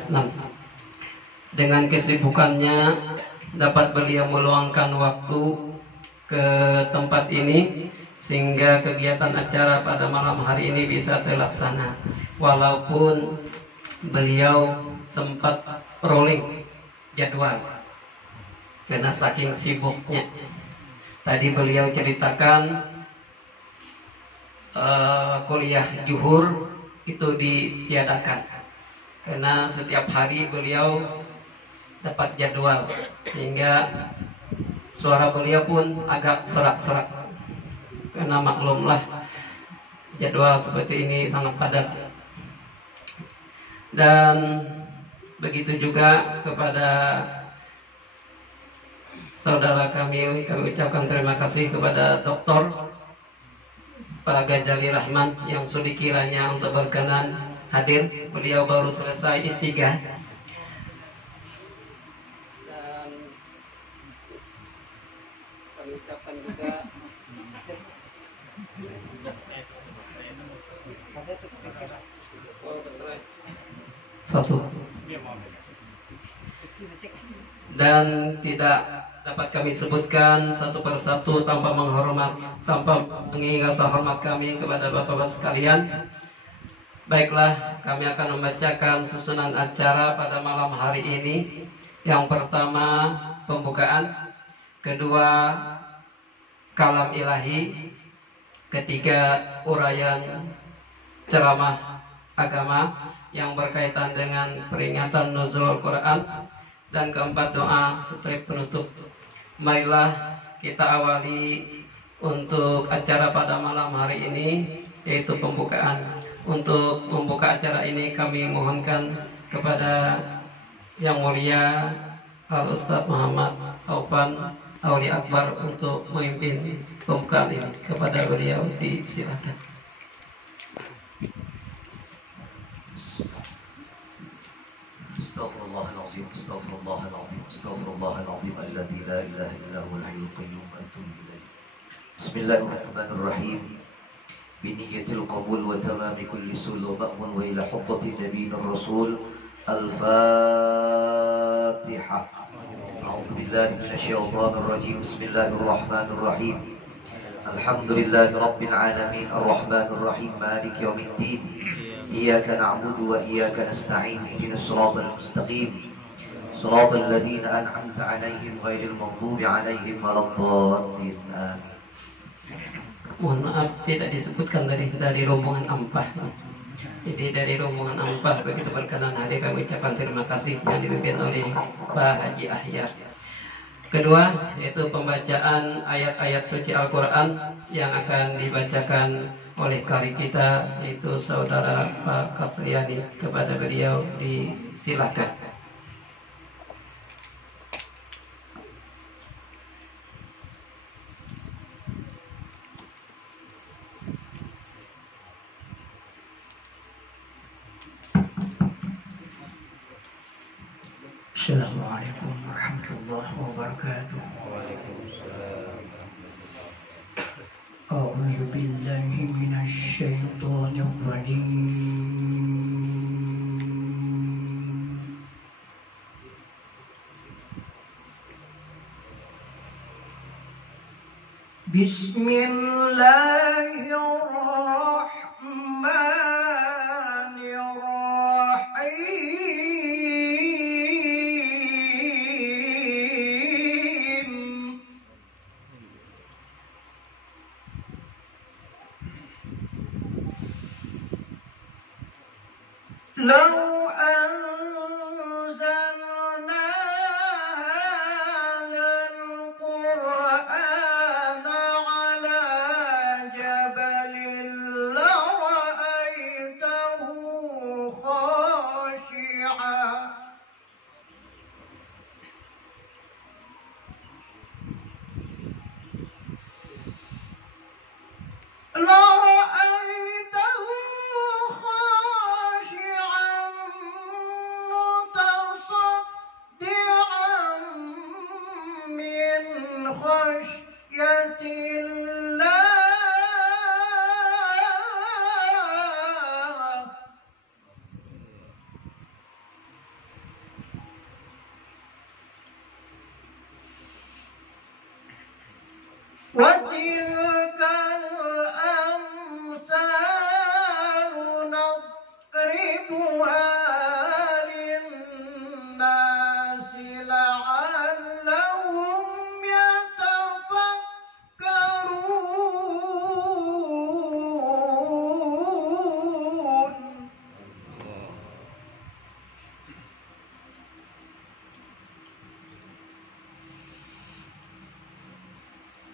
Islam. Dengan kesibukannya dapat beliau meluangkan waktu ke tempat ini sehingga kegiatan acara pada malam hari ini bisa terlaksana. Walaupun beliau sempat rolling jadwal karena saking sibuknya. Tadi beliau ceritakan kuliah zuhur itu ditiadakan karena setiap hari beliau dapat jadwal sehingga suara beliau pun agak serak-serak karena maklumlah jadwal seperti ini sangat padat. Dan begitu juga kepada saudara kami ucapkan terima kasih kepada Dr. Pak Ghazali Rahman yang sudah kiranya untuk berkenan hadir. Beliau baru selesai istigah. Dan kami ucapkan juga satu. Dan tidak dapat kami sebutkan satu persatu tanpa mengingat rasa hormat kami kepada bapak-bapak sekalian. Baiklah, kami akan membacakan susunan acara pada malam hari ini. Yang pertama pembukaan, kedua kalam ilahi, ketiga uraian ceramah agama yang berkaitan dengan peringatan nuzul Al-Quran, dan keempat doa strip penutup. Marilah kita awali untuk acara pada malam hari ini, yaitu pembukaan. Untuk membuka acara ini kami mohonkan kepada Yang Mulia Al-Ustadz Muhammad Aufan Auli Akbar untuk memimpin pembukaan ini. Kepada beliau disilakan. Astaghfirullahaladzim, astaghfirullahaladzim, astaghfirullahaladzim alladzi la ilaha illa huwal hayyul qayyum atubu ilaih. Bismillahirrahmanirrahim. Biniyatil qabul wa tamami kulli sul wa ma'mun wa ila huqqati nabiyina rasul. Al-Fatihah. A'udzu billahi minasyaitonir rajim. Bismillahirrahmanirrahim. Alhamdulillahi rabbil alamin, arrahmanir rahim, maliki yaumiddin. إياك نعبد وإياك نستعين اهدنا الصراط المستقيم صراط الذين أنعمت عليهم غير المغضوب عليهم ولا الضالين آمين. Mohon maaf tidak disebutkan dari rombongan Ampah. Jadi dari rombongan Ampah begitu berkenan hadir, kami ucapkan terima kasih yang dipimpin oleh Pak Haji Ahyar. Kedua yaitu pembacaan ayat-ayat suci Al-Quran yang akan dibacakan oleh kari kita, yaitu saudara Pak Kasriani. Kepada beliau disilakan. Assalamualaikum warahmatullahi wabarakatuh. أعوذ بالله من الشيطان الرجيم. بسم الله الرحمن الرحيم. لو أنزلنا هذا القرآن على جبل وتلك الأمثال نضربها للناس لعلهم يتفكرون.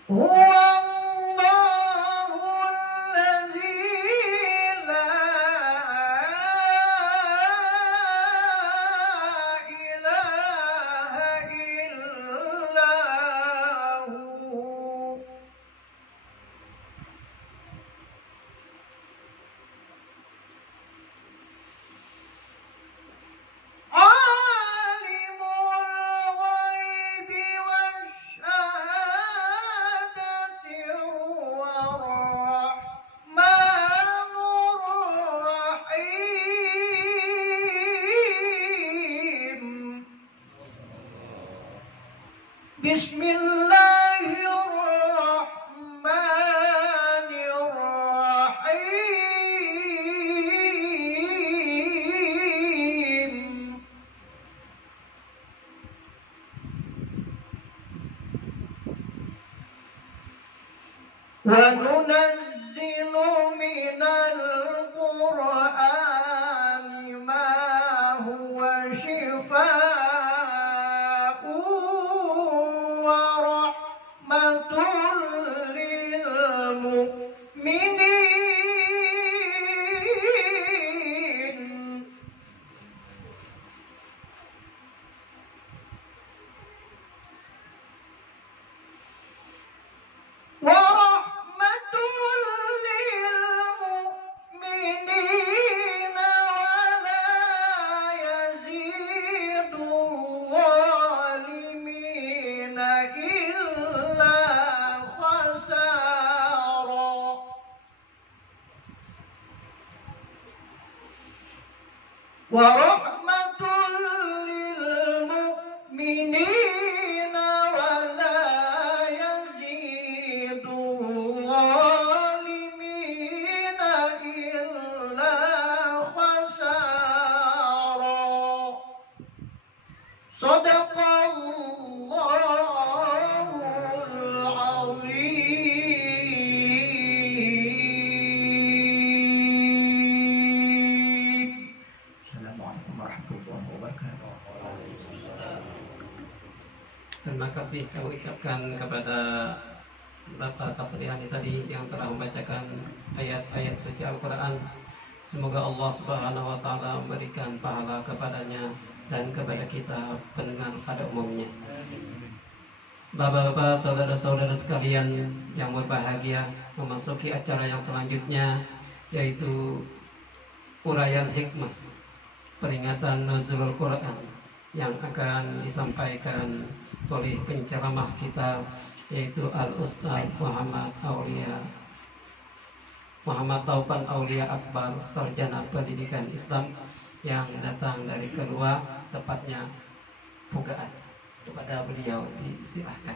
هو الله الذي لا إله إلا هو عالم الغيب والشهادة هو الرحمن الرحيم. بسم الله الرحمن الرحيم. وننزل من القرآن ما هو شفاء ورحمة للمؤمنين. ورحمة للمؤمنين ولا يزيد الظالمين إلا خسارا. ورحمة للمؤمنين ولا يزيد الظالمين إلا خسارا. صدق الله العظيم. Assalamualaikum warahmatullahi wabarakatuh. Terima kasih kami ucapkan kepada Bapak Tasrihani tadi yang telah membacakan ayat-ayat suci Al-Quran. Semoga Allah Subhanahu wa Ta'ala memberikan pahala kepadanya dan kepada kita pendengar pada umumnya. Bapak-bapak, saudara-saudara sekalian yang berbahagia, memasuki acara yang selanjutnya, yaitu uraian hikmah peringatan nuzulul Quran yang akan disampaikan oleh penceramah kita, yaitu Al-Ustaz Muhammad Taufan Aulia Akbar, sarjana pendidikan Islam yang datang dari Kelua, tepatnya Pugaan. Kepada beliau disilahkan.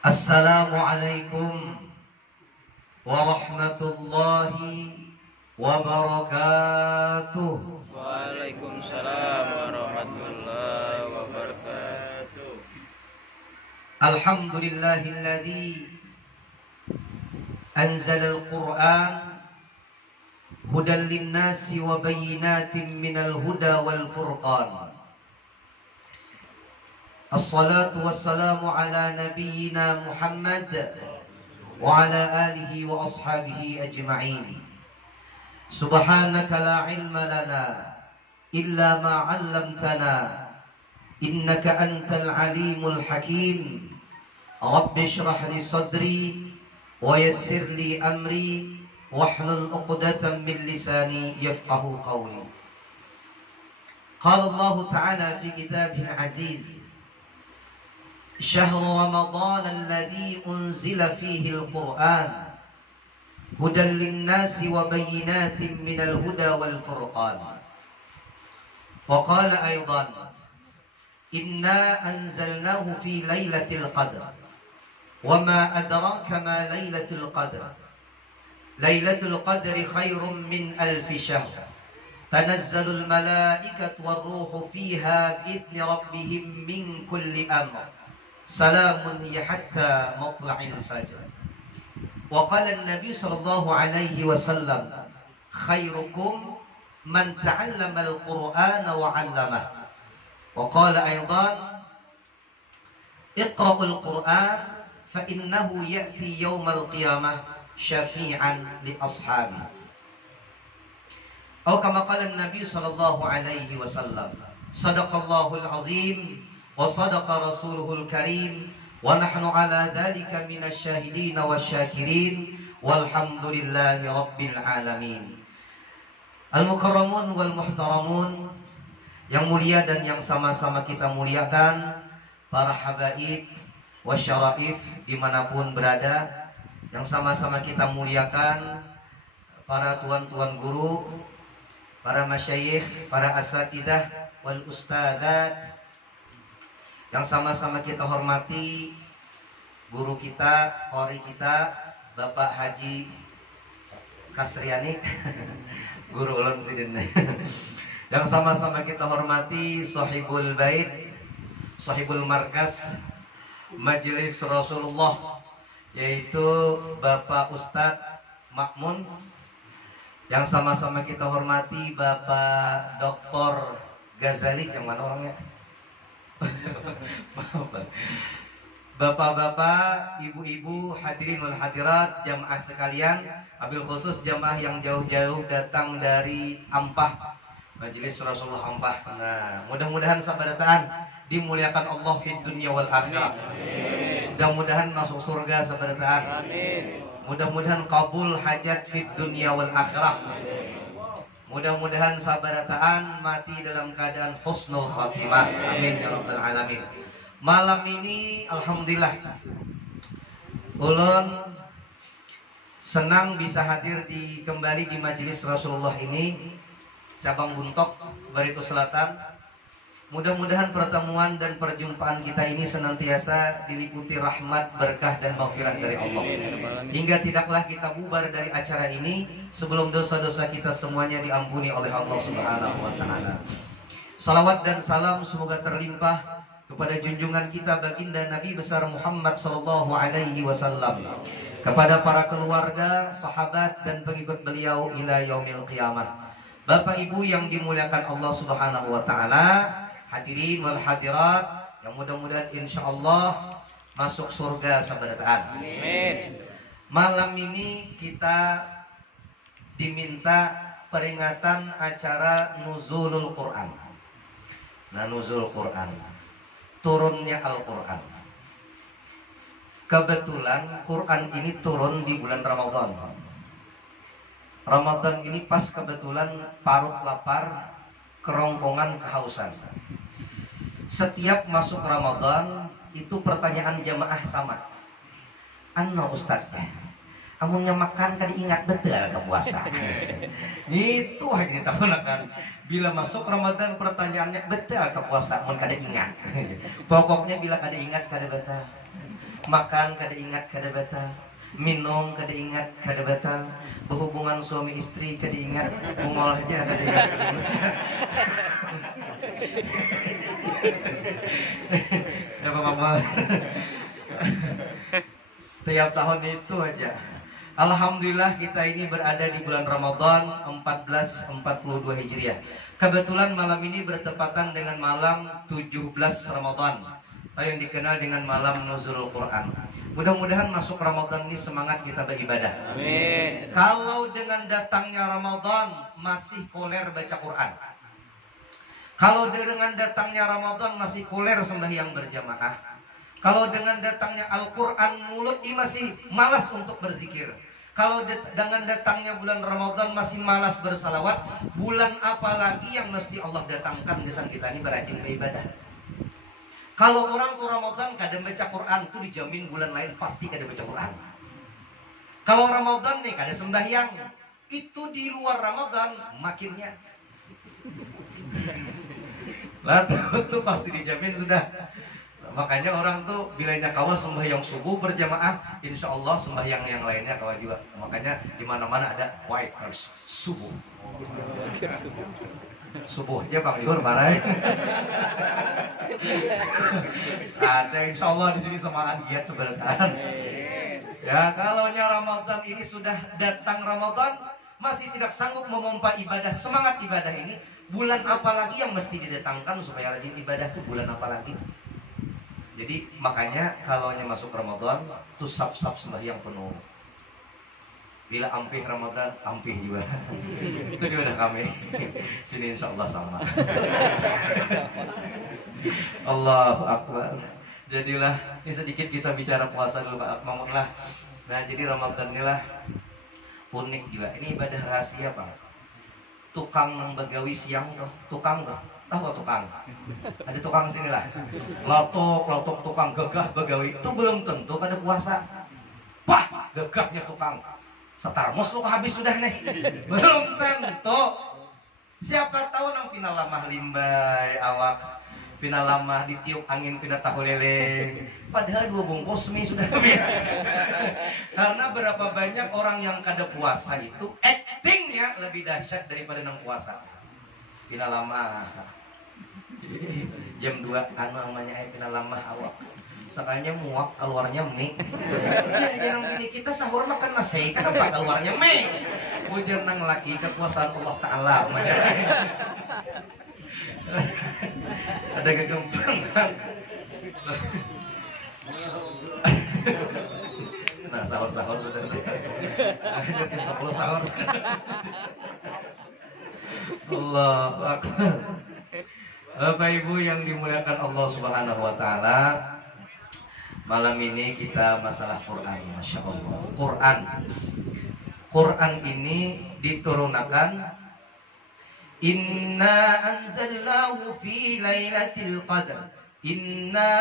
Assalamualaikum warahmatullahi wabarakatuh. Waalaikumsalam warahmatullahi wabarakatuh. Alhamdulillahilladzi anzala al-Qur'an hudan lin-nasi wa bayyinatin minal huda wal furqan. Assalatu wassalamu ala nabiyyina Muhammad wa ala alihi wa ashabihi ajma'in. Subhanaka la ilma lana illa ma 'allamtana innaka antal alimul hakim. Rabbi shrah li sadri wa yassir li amri wahlul 'uqdatam min lisani yafqahu qawli. Qala Allah ta'ala fi kitabihil aziz: شهر رمضان الذي أنزل فيه القرآن هدى للناس وبينات من الهدى والفرقان. وقال أيضا إنا أنزلناه في ليلة القدر وما أدراك ما ليلة القدر ليلة القدر خير من 1000 شهر تنزل الملائكة والروح فيها بإذن ربهم من كل أمر سلام هي حتى مطلع الفجر. وقال النبي صلى الله عليه وسلم خيركم من تعلم القرآن وعلمه. وقال أيضا اقرأوا القرآن فإنه يأتي يوم القيامة شفيعا لأصحابه. أو كما قال النبي صلى الله عليه وسلم صدق الله العظيم وصدق رسوله الكريم ونحن على ذلك من الشاهدين والشاكرين والحمد لله رب العالمين. Al-mukarramun wal muhtaramun, yang mulia dan yang sama-sama kita muliakan, para habaib wasyaraif dimanapun berada, yang sama-sama kita muliakan, para tuan-tuan guru, para masyayikh, para asatidah wal ustadzat, yang sama-sama kita hormati, guru kita, qori kita, Bapak Haji Kasriani, guru ulun sidin. Yang sama-sama kita hormati sahibul bait, sahibul markas Majelis Rasulullah, yaitu Bapak Ustadz Makmun. Yang sama-sama kita hormati Bapak Dr. Ghazali, yang mana orangnya? Bapak-bapak, ibu-ibu, hadirin wal hadirat, jamaah sekalian, wabil khusus jamaah yang jauh-jauh datang dari Ampah, Majelis Rasulullah Ampah. Nah, mudah-mudahan sabarataan dimuliakan Allah fid dunya wal akhirah. Mudah-mudahan masuk surga sabarataan. Mudah-mudahan kabul hajat fid dunya wal akhirah. Mudah-mudahan sabarataan mati dalam keadaan husnul khatimah. Amin ya rabbal alamin. Malam ini alhamdulillah ulun senang bisa hadir kembali di Majelis Rasulullah ini, cabang Buntok, Barito Selatan. Mudah-mudahan pertemuan dan perjumpaan kita ini senantiasa diliputi rahmat, berkah dan maghfirah dari Allah, hingga tidaklah kita bubar dari acara ini sebelum dosa-dosa kita semuanya diampuni oleh Allah Subhanahu wa taala. Salawat dan salam semoga terlimpah kepada junjungan kita baginda Nabi besar Muhammad sallallahu alaihi wasallam, kepada para keluarga, sahabat dan pengikut beliau ila yaumil qiyamah. Bapak Ibu yang dimuliakan Allah Subhanahu wa taala, hadirin wal hadirat yang mudah-mudahan insyaallah masuk surga sabarataan. Amin. Malam ini kita diminta peringatan acara nuzulul Quran. Nah, nuzul Quran, turunnya Al-Quran. Kebetulan Quran ini turun di bulan Ramadan. Ramadan ini pas kebetulan parut lapar, kerongkongan kehausan. Setiap masuk Ramadan itu pertanyaan jamaah sama. Anno Ustaz, amunnya makan kada ingat betul ke puasa. Itu aja kita gunakan. Bila masuk Ramadan pertanyaannya betul ke puasa, mun kada ingat. Pokoknya bila kada ingat kada batal. Makan kada ingat kada batal. Minum kada ingat kada batal. Berhubungan suami istri kada ingat. Bungol aja kada ingat. Ya Bapak. Tiap tahun itu aja. Alhamdulillah kita ini berada di bulan Ramadan 1442 Hijriah. Kebetulan malam ini bertepatan dengan malam 17 Ramadan, atau yang dikenal dengan malam Nuzulul Quran. Mudah-mudahan masuk Ramadan ini semangat kita beribadah. Amin. Kalau dengan datangnya Ramadan masih koler baca Quran, kalau dengan datangnya Ramadan masih koler sembahyang berjamaah, kalau dengan datangnya Al-Quran mulut ini masih malas untuk berzikir, kalau dengan datangnya bulan Ramadan masih malas bersalawat, bulan apa lagi yang mesti Allah datangkan desan kita ini berajin beribadah. Kalau orang tuh Ramadan kada baca Quran, tuh dijamin bulan lain pasti kada baca Quran. Kalau Ramadan nih kada sembahyang, itu di luar Ramadan makinnya. Lah tuh pasti dijamin sudah. Makanya orang tuh bilanya kawa sembahyang subuh berjamaah, insya Allah sembahyang yang lainnya kawa juga. Makanya di mana-mana ada white harus subuh. Subuhnya Bang Liur mana? Ada insya Allah di sini semangat giat sebenarnya. Ya kalaunya Ramadan ini sudah datang Ramadan, masih tidak sanggup memompa ibadah, semangat ibadah ini, bulan apa lagi yang mesti didatangkan supaya rajin ibadah itu bulan apa lagi? Jadi makanya kalaunya masuk Ramadan tuh sap-sap sembahyang penuh. Bila ampih Ramadan, ampih juga. Itu dia udah kami. Sini insya Allah sama. Allahu Akbar. Jadilah ini sedikit kita bicara puasa dulu Pak Akmamun lah. Nah jadi Ramadan inilah unik juga. Ini ibadah rahasia Pak. Tukang nang begawi siang tuh, tukang tuh. Tahu kok tukang? Ada tukang sini lah. Lotok tukang gagah begawi itu belum tentu kada puasa. Wah, gagahnya tukang. Setarmos lu habis sudah nih. Belum tentu. Siapa tahu nang pina lamah limbai awak, pina lamah ditiup angin pina tahu leleng. Padahal 2 bungkus mie sudah habis. Karena berapa banyak orang yang kada puasa itu actingnya lebih dahsyat daripada nang puasa. Pina lamah. Jam 2 namanya pina lamah awak. Sekalinya muak keluarnya mie. Jangan gini kita sahur makan nasi, kenapa keluarnya mie? Ujar nang laki kekuasaan Allah Ta'ala. Ada kegempangan. Nah sahur-sahur sudah. Akhirnya jam 10 sahur. Allahu Akbar. Bapak Ibu yang dimuliakan Allah Subhanahu wa taala, malam ini kita masalah Quran. Masya Allah. Quran ini diturunkan. Inna anzalnahu fi lailatul qadar. Inna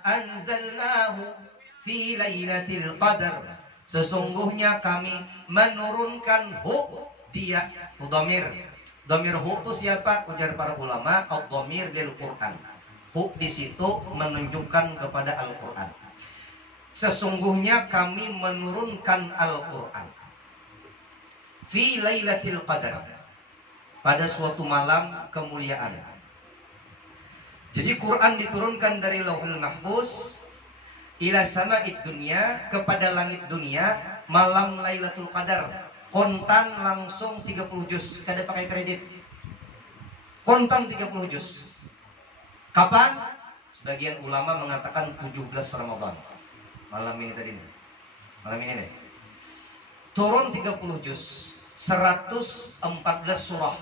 anzalnahu fi lailatul qadar. Sesungguhnya kami menurunkan dia dhamir. Dhamir hu itu siapa? Ujar para ulama, ad-dhamir lil Quran. Hu di situ menunjukkan kepada Al-Quran. Sesungguhnya kami menurunkan Al-Quran fi lailatul qadar, pada suatu malam kemuliaan. Jadi Quran diturunkan dari Lauhul Mahfuz ila sama'id dunya, kepada langit dunia malam Lailatul Qadar. Kontan langsung 30 juz, kada pakai kredit. Kontan 30 juz. Kapan? Sebagian ulama mengatakan 17 Ramadan. Malam ini tadi. Malam ini nih. Turun 30 juz, 114 surah.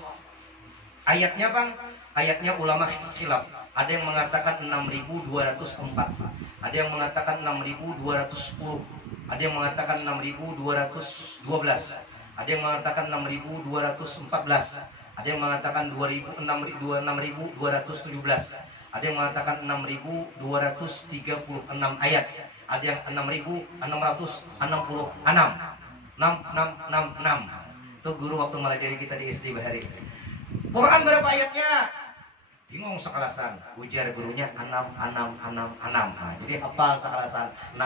Ayatnya Bang, ayatnya ulama khilaf. Ada yang mengatakan 6.204. Ada yang mengatakan 6.210. Ada yang mengatakan 6.212. Ada yang mengatakan 6.214, ada yang mengatakan 6.217, ada yang mengatakan 6.236 ayat, ada yang 6.666, 6. Itu guru waktu melajari kita di SD Bahari. Quran berapa ayatnya? Bingung sekalasan. Ujar gurunya 6. Nah, jadi hafal sekalasan 6.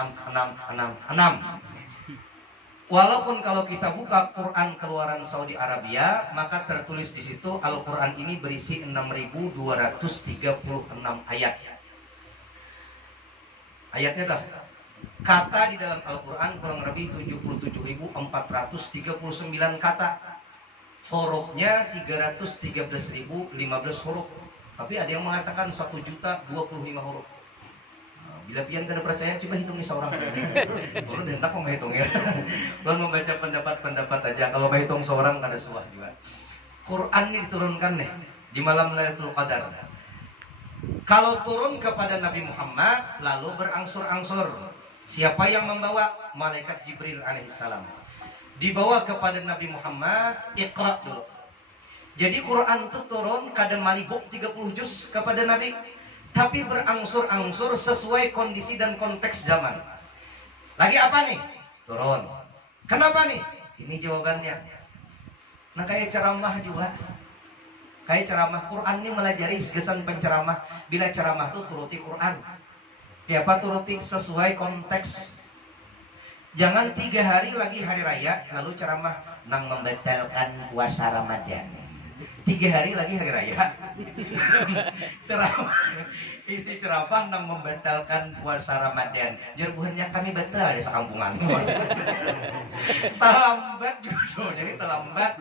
Walaupun kalau kita buka Quran keluaran Saudi Arabia, maka tertulis di situ Al-Quran ini berisi 6.236 ayat. Ayatnya tuh, kata di dalam Al-Quran kurang lebih 77.439 kata. Hurufnya 313.015 huruf. Tapi ada yang mengatakan 1.025.000 huruf. Bila pian kada percaya, coba hitungi seorang. Kalau hendak mau menghitungnya, belum membaca pendapat aja. Kalau menghitung seorang kada suah juga. Quran ini diturunkan nih di malam Lailatul Qadar. Kalau turun kepada Nabi Muhammad, lalu berangsur-angsur. Siapa yang membawa? Malaikat Jibril alaihissalam. Dibawa kepada Nabi Muhammad, Iqra dulu. Jadi Quran itu turun kadang malibuk 30 juz kepada Nabi. Tapi berangsur-angsur sesuai kondisi dan konteks zaman. Lagi apa nih? Turun. Kenapa nih? Ini jawabannya. Nah kayak ceramah juga. Kayak ceramah Quran ini melajari gesan penceramah. Bila ceramah itu turuti Quran. Ya apa turuti sesuai konteks. Jangan 3 hari lagi hari raya lalu ceramah nang membatalkan puasa Ramadan. 3 hari lagi hari raya. Ceramah isi ceramah nang membatalkan puasa Ramadan. Jerbuhannya kami batal di sekampungan. Terlambat jujur, jadi terlambat.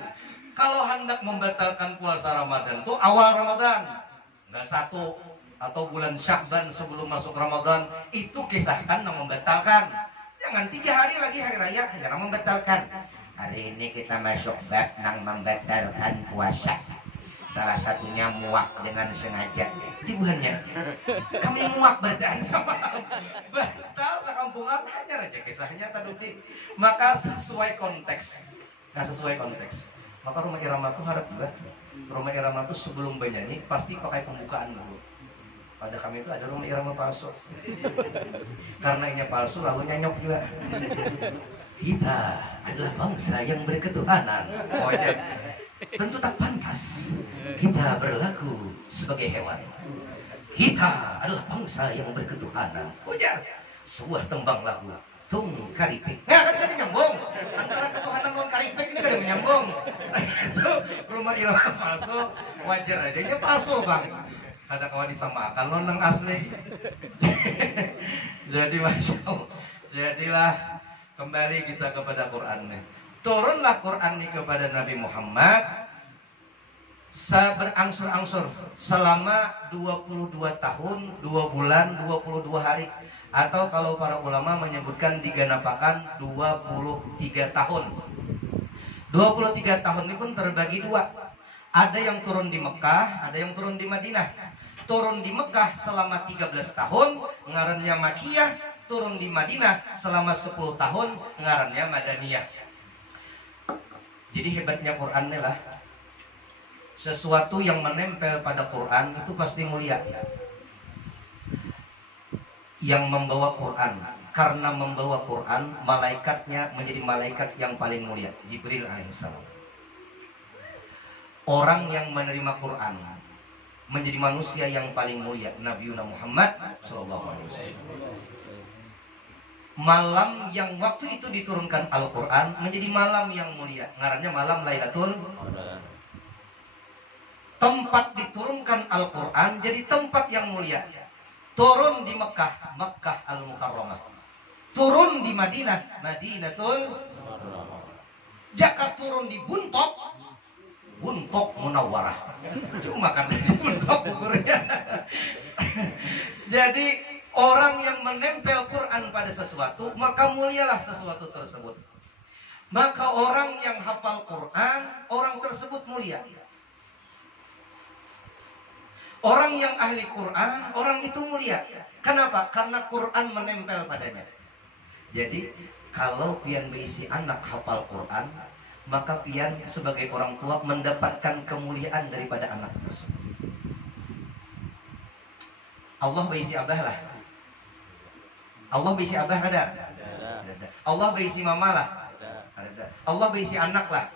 Kalau hendak membatalkan puasa Ramadan tuh awal Ramadan, nggak 1 atau bulan Syakban sebelum masuk Ramadan, itu kisahkan nang membatalkan. Jangan 3 hari lagi hari raya jangan membatalkan. Hari ini kita masuk bab nang membatalkan puasa. Salah satunya muak dengan sengaja. Dibuhannya kami muak bertahan sama batal sekampungan hajar aja kisahnya tadi. Maka sesuai konteks. Nah sesuai konteks. Maka rumah irama tuh harap juga. Rumah irama tuh sebelum bernyanyi pasti pakai pembukaan dulu. Pada kami itu ada rumah irama palsu. Karena ini palsu lalu nyanyok juga. Kita adalah bangsa yang berketuhanan. Oh, tentu tak pantas kita berlaku sebagai hewan. Kita adalah bangsa yang berketuhanan. Ujar sebuah tembang lagu Tung Karipik. Nggak kan nyambung antara ketuhanan non Karipik ini kan menyambung. Itu rumah irama palsu wajar aja ini palsu bang. Ada kawan disamakan nonang asli. Jadi masya Allah. Jadilah kembali kita kepada Quran. Turunlah Quran ini kepada Nabi Muhammad berangsur-angsur selama 22 tahun, 2 bulan, 22 hari. Atau kalau para ulama menyebutkan diganapakan 23 tahun. 23 tahun ini pun terbagi 2. Ada yang turun di Mekah, ada yang turun di Madinah. Turun di Mekah selama 13 tahun, ngarannya Makiyah. Turun di Madinah selama 10 tahun, ngarannya Madaniyah. Jadi hebatnya Quran lah, sesuatu yang menempel pada Quran itu pasti mulia. Yang membawa Quran, karena membawa Quran, malaikatnya menjadi malaikat yang paling mulia, Jibril alaihissalam. Orang yang menerima Quran menjadi manusia yang paling mulia, Nabi Muhammad SAW. Malam yang waktu itu diturunkan Al-Quran menjadi malam yang mulia, ngarannya malam Lailatul Qadar. Tempat diturunkan Al-Quran jadi tempat yang mulia. Turun di Mekah, Mekah Al-Mukarramah. Turun di Madinah, Madinatul Munawwarah. Jaka turun di Buntok, Buntok Munawwarah. Cuma kan Buntok bukurnya. Jadi orang yang menempel Quran pada sesuatu, maka mulialah sesuatu tersebut. Maka orang yang hafal Quran, orang tersebut mulia. Orang yang ahli Quran, orang itu mulia. Kenapa? Karena Quran menempel padanya. Jadi, kalau pian berisi anak hafal Quran, maka pian sebagai orang tua mendapatkan kemuliaan daripada anak tersebut. Allah berisi abah lah. Allah berisi abah ada? Allah berisi mama lah? Ada. Allah berisi anak lah?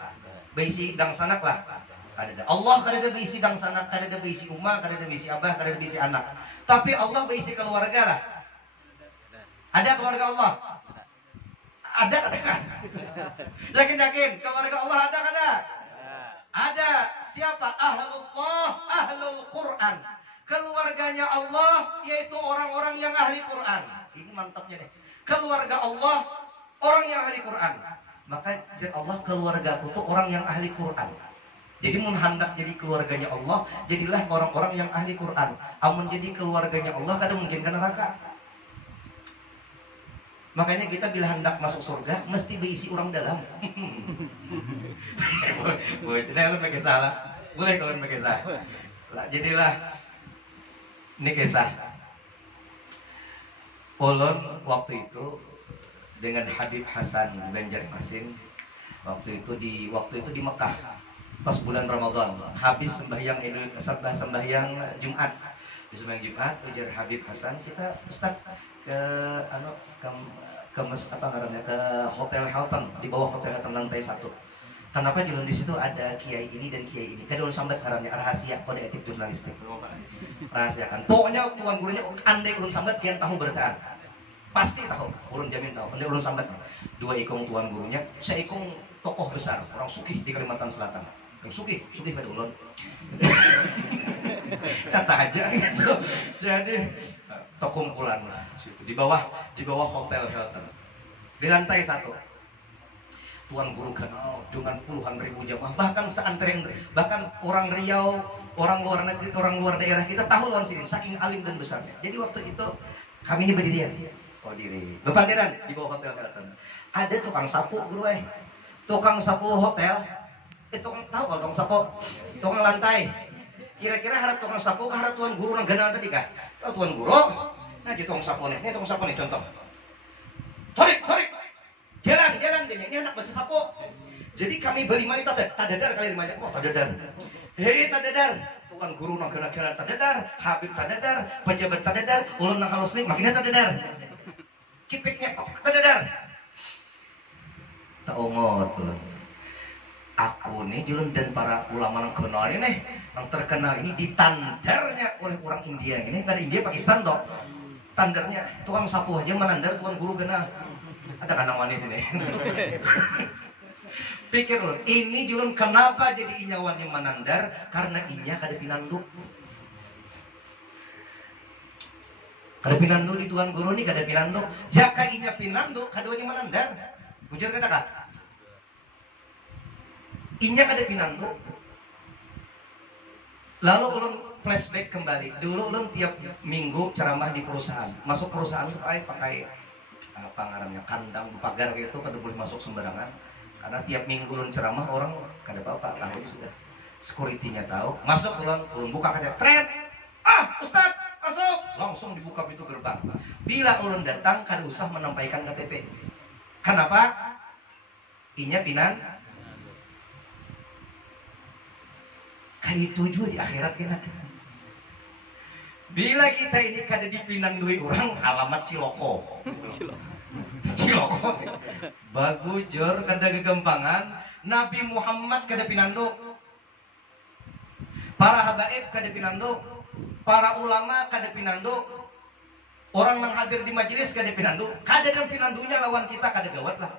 Berisi dangsanak lah? Ada. Allah kadada berisi dangsanak, kadada berisi umma, kadada berisi abah, kadada berisi anak. Tapi Allah berisi keluarga lah. Ada keluarga Allah? Ada kan? Yakin keluarga Allah ada kada? Ada. Siapa? Ahlullah, ahlul Quran. Keluarganya Allah yaitu orang-orang yang ahli Quran. Ini mantapnya deh. Keluarga Allah orang yang ahli Quran. Maka Allah keluargaku tuh orang yang ahli Quran. Jadi mun hendak jadi keluarganya Allah, jadilah orang-orang yang ahli Quran. Amun jadi keluarganya Allah kadang mungkin ke neraka. Makanya kita bila hendak masuk surga mesti berisi orang dalam. Boleh, kalau pakai salah. Boleh kalau pakai salah. Jadilah ini kisah. Ulun waktu itu dengan Habib Hasan Banjarmasin waktu itu di Mekah. Pas bulan Ramadan, habis sembahyang Jumat. Di sembahyang Jumat, ujar Habib Hasan, kita Ustaz ke apa ngarannya, ke Hotel Hilton, di bawah Hotel Hilton lantai 1. Kenapa julun di situ ada kiai ini dan kiai ini? Kada ulun sambat ngarannya rahasia kode etik jurnalistik. Rahasia kan. Pokoknya tuan gurunya andai ulun sambat pian tahu bertaan. Pasti tahu, ulun jamin tahu. Andai ulun sambat 2 ikong tuan gurunya, saya ikong tokoh besar, orang sugih di Kalimantan Selatan. Yang sugih pada ulun. Kata aja gitu. Jadi kumpulan lah situ di bawah Hotel Hilton. Di lantai 1. Tuan guru kenal dengan puluhan ribu jamaah, bahkan seantero, bahkan orang Riau, orang luar negeri, orang luar daerah kita tahu lawan sini, saking alim dan besarnya. Jadi waktu itu kami ini berdirian, bepanderan di bawah Hotel Hilton. Ada tukang sapu guru tukang sapu hotel, tukang tahu kalau tukang sapu, tukang lantai. Kira-kira harap tukang sapu, harap tuan guru orang ganal tadi kah? Oh, tuan guru, nah di tukang sapu nih, ini tukang sapu nih contoh. Tarik. Jalan ini anak masih sapu. Jadi kami berlima ini tadadar kali lima aja. Oh tadadar. Hei tadadar. Tuan guru nang kena tadadar, Habib tadadar, pejabat tadadar, ulun nang halus nih makinnya tadadar. Kipiknya tadadar. Tak omot tuh. Aku nih julun dan para ulama nang kenal ini, nang terkenal ini ditandarnya oleh orang India ini. Dari India Pakistan toh. Tandarnya tukang sapu aja menandar tuan guru kenal. Ada kandang manis ini. Pikir loh, ini julun kenapa jadi inya wani menandar? Karena inya kada pinanduk. Kada pinanduk di tuan guru ini kada pinanduk. Jaka inya pinanduk, kada wani menandar. Ujar kata kak. Inya kada pinanduk. Lalu ulun flashback kembali. Dulu ulun tiap minggu ceramah di perusahaan. Masuk perusahaan pakai apa ngarannya kandang pagar kayak itu kada boleh masuk sembarangan. Karena tiap minggu ulun ceramah orang kada apa-apa tahu sudah. Security-nya tahu. Masuk ulun buka kaca tret. Ah, Ustaz, masuk. Langsung dibuka pintu gerbang. Bila ulun datang kada usah menampaikan KTP. Kenapa? Inya pinan. Kayak tujuh di akhirat kena. Bila kita ini kada dipinang duit orang, alamat Ciloko. Ciloko. Bagujur kada kegempangan, Nabi Muhammad kada pinando. Para habaib kada pinando, para ulama kada pinando. Orang yang hadir di majelis kada pinando. Kada dan pinandunya lawan kita kada gawat lah.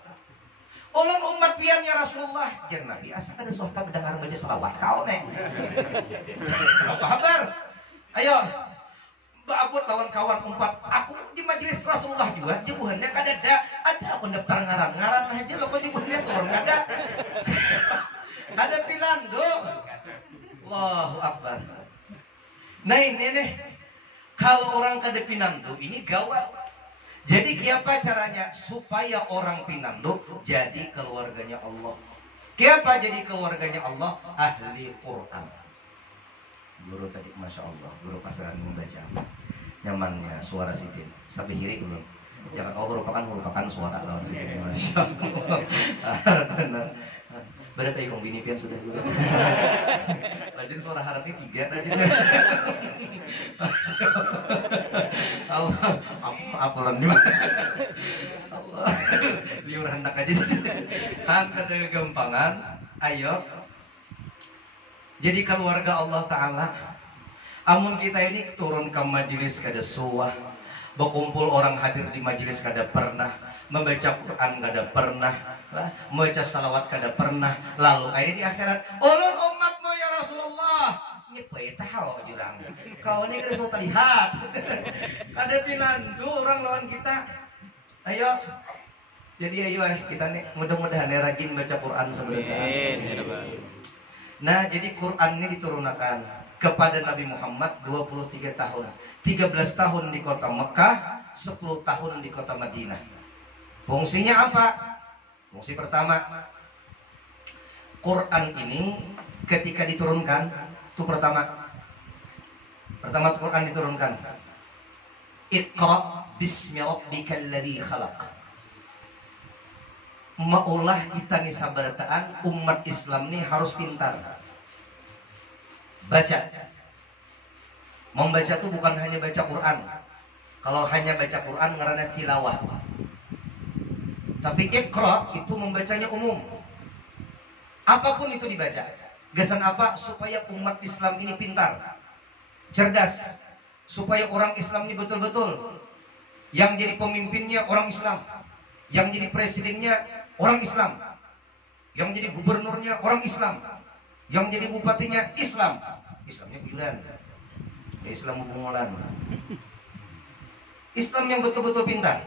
Ulun umat pian ya Rasulullah. Jangan Nabi asa kada suhta mendengar baca selawat kau nek. Apa kabar? Ayo. Abut lawan kawan umpat. Aku di majelis Rasulullah juga. Jebuhannya kada ada aku daftar ngaran aja lo kok jebuhannya turun kada. Kada pilando. Allahu Akbar. Nah ini nih. Kalau orang kada pinando ini gawat. Jadi kiapa caranya supaya orang pinando jadi keluarganya Allah. Kiapa jadi keluarganya Allah? Ahli Quran. Guru tadi Masya Allah, guru pasaran membaca nyamannya suara Sidin sampai hiri dulu. Jangan kau merupakan suara lawan Sidin. Masya Allah. Berapa ikong bini pian sudah juga. Rajin suara haratnya 3 rajin. Allah, apalan nih mah. Allah, liur hendak aja. Angkat dengan kegampangan. Ayo. Jadi keluarga Allah Ta'ala. Amun kita ini turun ke majelis kada suah. Berkumpul orang hadir di majelis kada pernah. Membaca Quran kada pernah. Membaca salawat kada pernah. Lalu akhirnya di akhirat, ulun umatmu ya Rasulullah. Ini tahu jurang. Kau ini kada sudah lihat. Kada pinandu orang lawan kita. Ayo. Jadi ayo kita nih mudah-mudahan rajin baca Quran sebenarnya. Nah, jadi Quran ini diturunkan kepada Nabi Muhammad 23 tahun. 13 tahun di kota Mekah, 10 tahun di kota Madinah. Fungsinya apa? Fungsi pertama, Quran ini ketika diturunkan, itu pertama Quran diturunkan. Iqra bismi rabbikal ladzi khalaq. Maulah kita nih sabarataan umat Islam nih harus pintar. Baca. Membaca tuh bukan hanya baca Quran. Kalau hanya baca Quran ngaranna tilawah. Tapi Iqra itu membacanya umum. Apapun itu dibaca. Gasan apa? Supaya umat Islam ini pintar, cerdas. Supaya orang Islam ini betul-betul yang jadi pemimpinnya orang Islam, yang jadi presidennya orang Islam, yang jadi gubernurnya orang Islam, yang jadi bupatinya Islam. Islamnya bulan, Islam bungolan. Islam yang betul-betul pintar.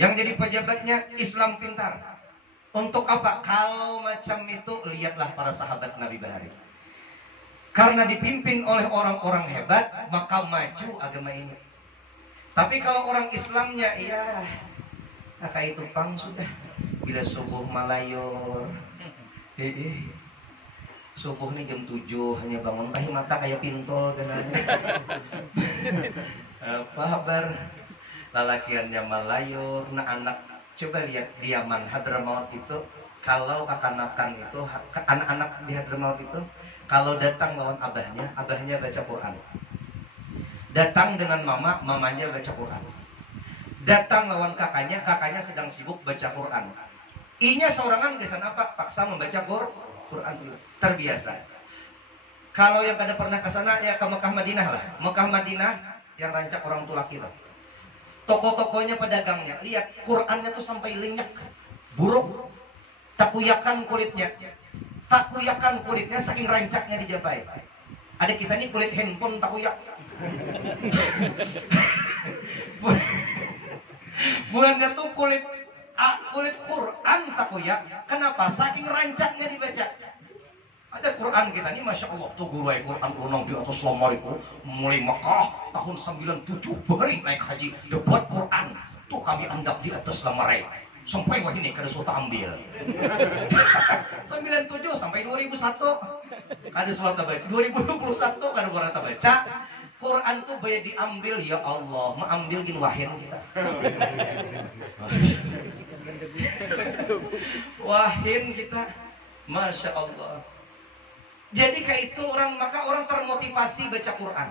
Yang jadi pejabatnya Islam pintar. Untuk apa? Kalau macam itu, lihatlah para sahabat Nabi Bahari. Karena dipimpin oleh orang-orang hebat, maka maju agama ini. Tapi kalau orang Islamnya, ya kayak itu pang sudah. Bila subuh malayor, subuh nih jam 7 hanya bangun mata kayak pintol gananya. Apa kabar? Lalakiannya malayor, nah anak. Coba lihat di Yaman, Hadramaut itu, kalau kakanakan itu, anak-anak di Hadramaut itu, kalau datang lawan abahnya baca Quran. Datang dengan mamanya baca Quran. Datang lawan kakaknya sedang sibuk baca Quran. Inya seorangan kesan apa? Paksa membaca Quran. Terbiasa. Kalau yang kada pernah ke sana, ya ke Mekah Madinah lah. Mekah Madinah yang rancak orang tua kita. Toko-tokonya, pedagangnya, lihat Qurannya tuh sampai lenyek, buruk, takuyakan kulitnya saking rancaknya dijapai. Ada kita nih kulit handphone takuyak. Bukannya tuh kulit Quran takuyak. Kenapa? Saking rancaknya dibaca. Ada Quran kita nih, Masya Allah, tuh guru Quran ulunang di atas lamariku mulai Mekah tahun 97 bari naik haji debat Quran tuh kami andap di atas lamari sampai wah ini kada suatu ambil 97 sampai 2001 kada suatu baca 2021 kada pernah baca Quran tuh banyak diambil. Ya Allah, mengambil gin wahin kita wahin kita, Masya Allah. Jadi kayak itu maka orang termotivasi baca Quran.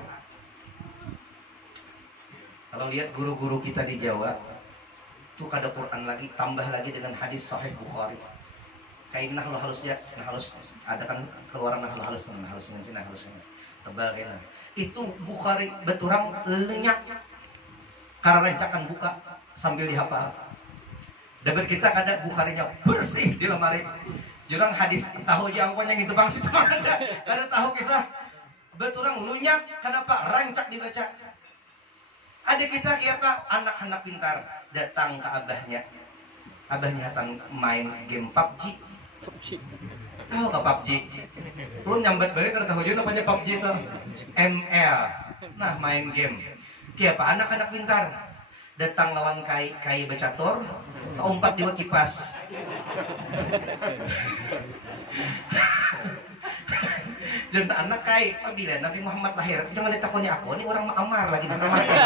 Kalau lihat guru-guru kita di Jawa, tuh kada Quran lagi, tambah lagi dengan hadis Sahih Bukhari. Kayak halus ada kan keluaran halusnya tebal kayaknya. Itu Bukhari beturang lenyak. Karena rencakan buka sambil dihafal. Dapat kita kada Bukharinya bersih di lemari. Jurang hadis tahu jawabannya gitu bang, situ kada tahu kisah beturang lunyak. Kenapa? Rancak dibaca. Ada kita ya Pak, anak-anak pintar datang ke abahnya datang main game PUBG. Tahu ke PUBG? Lu nyambat balik kalau tahu dia namanya PUBG itu ML. Nah main game. Kia Pak, anak-anak pintar datang lawan kai bacator, umpat di kipas. Dan anak apabila Nabi Muhammad lahir, jangan ditakoni aku, ini orang Ma'amar lagi mati.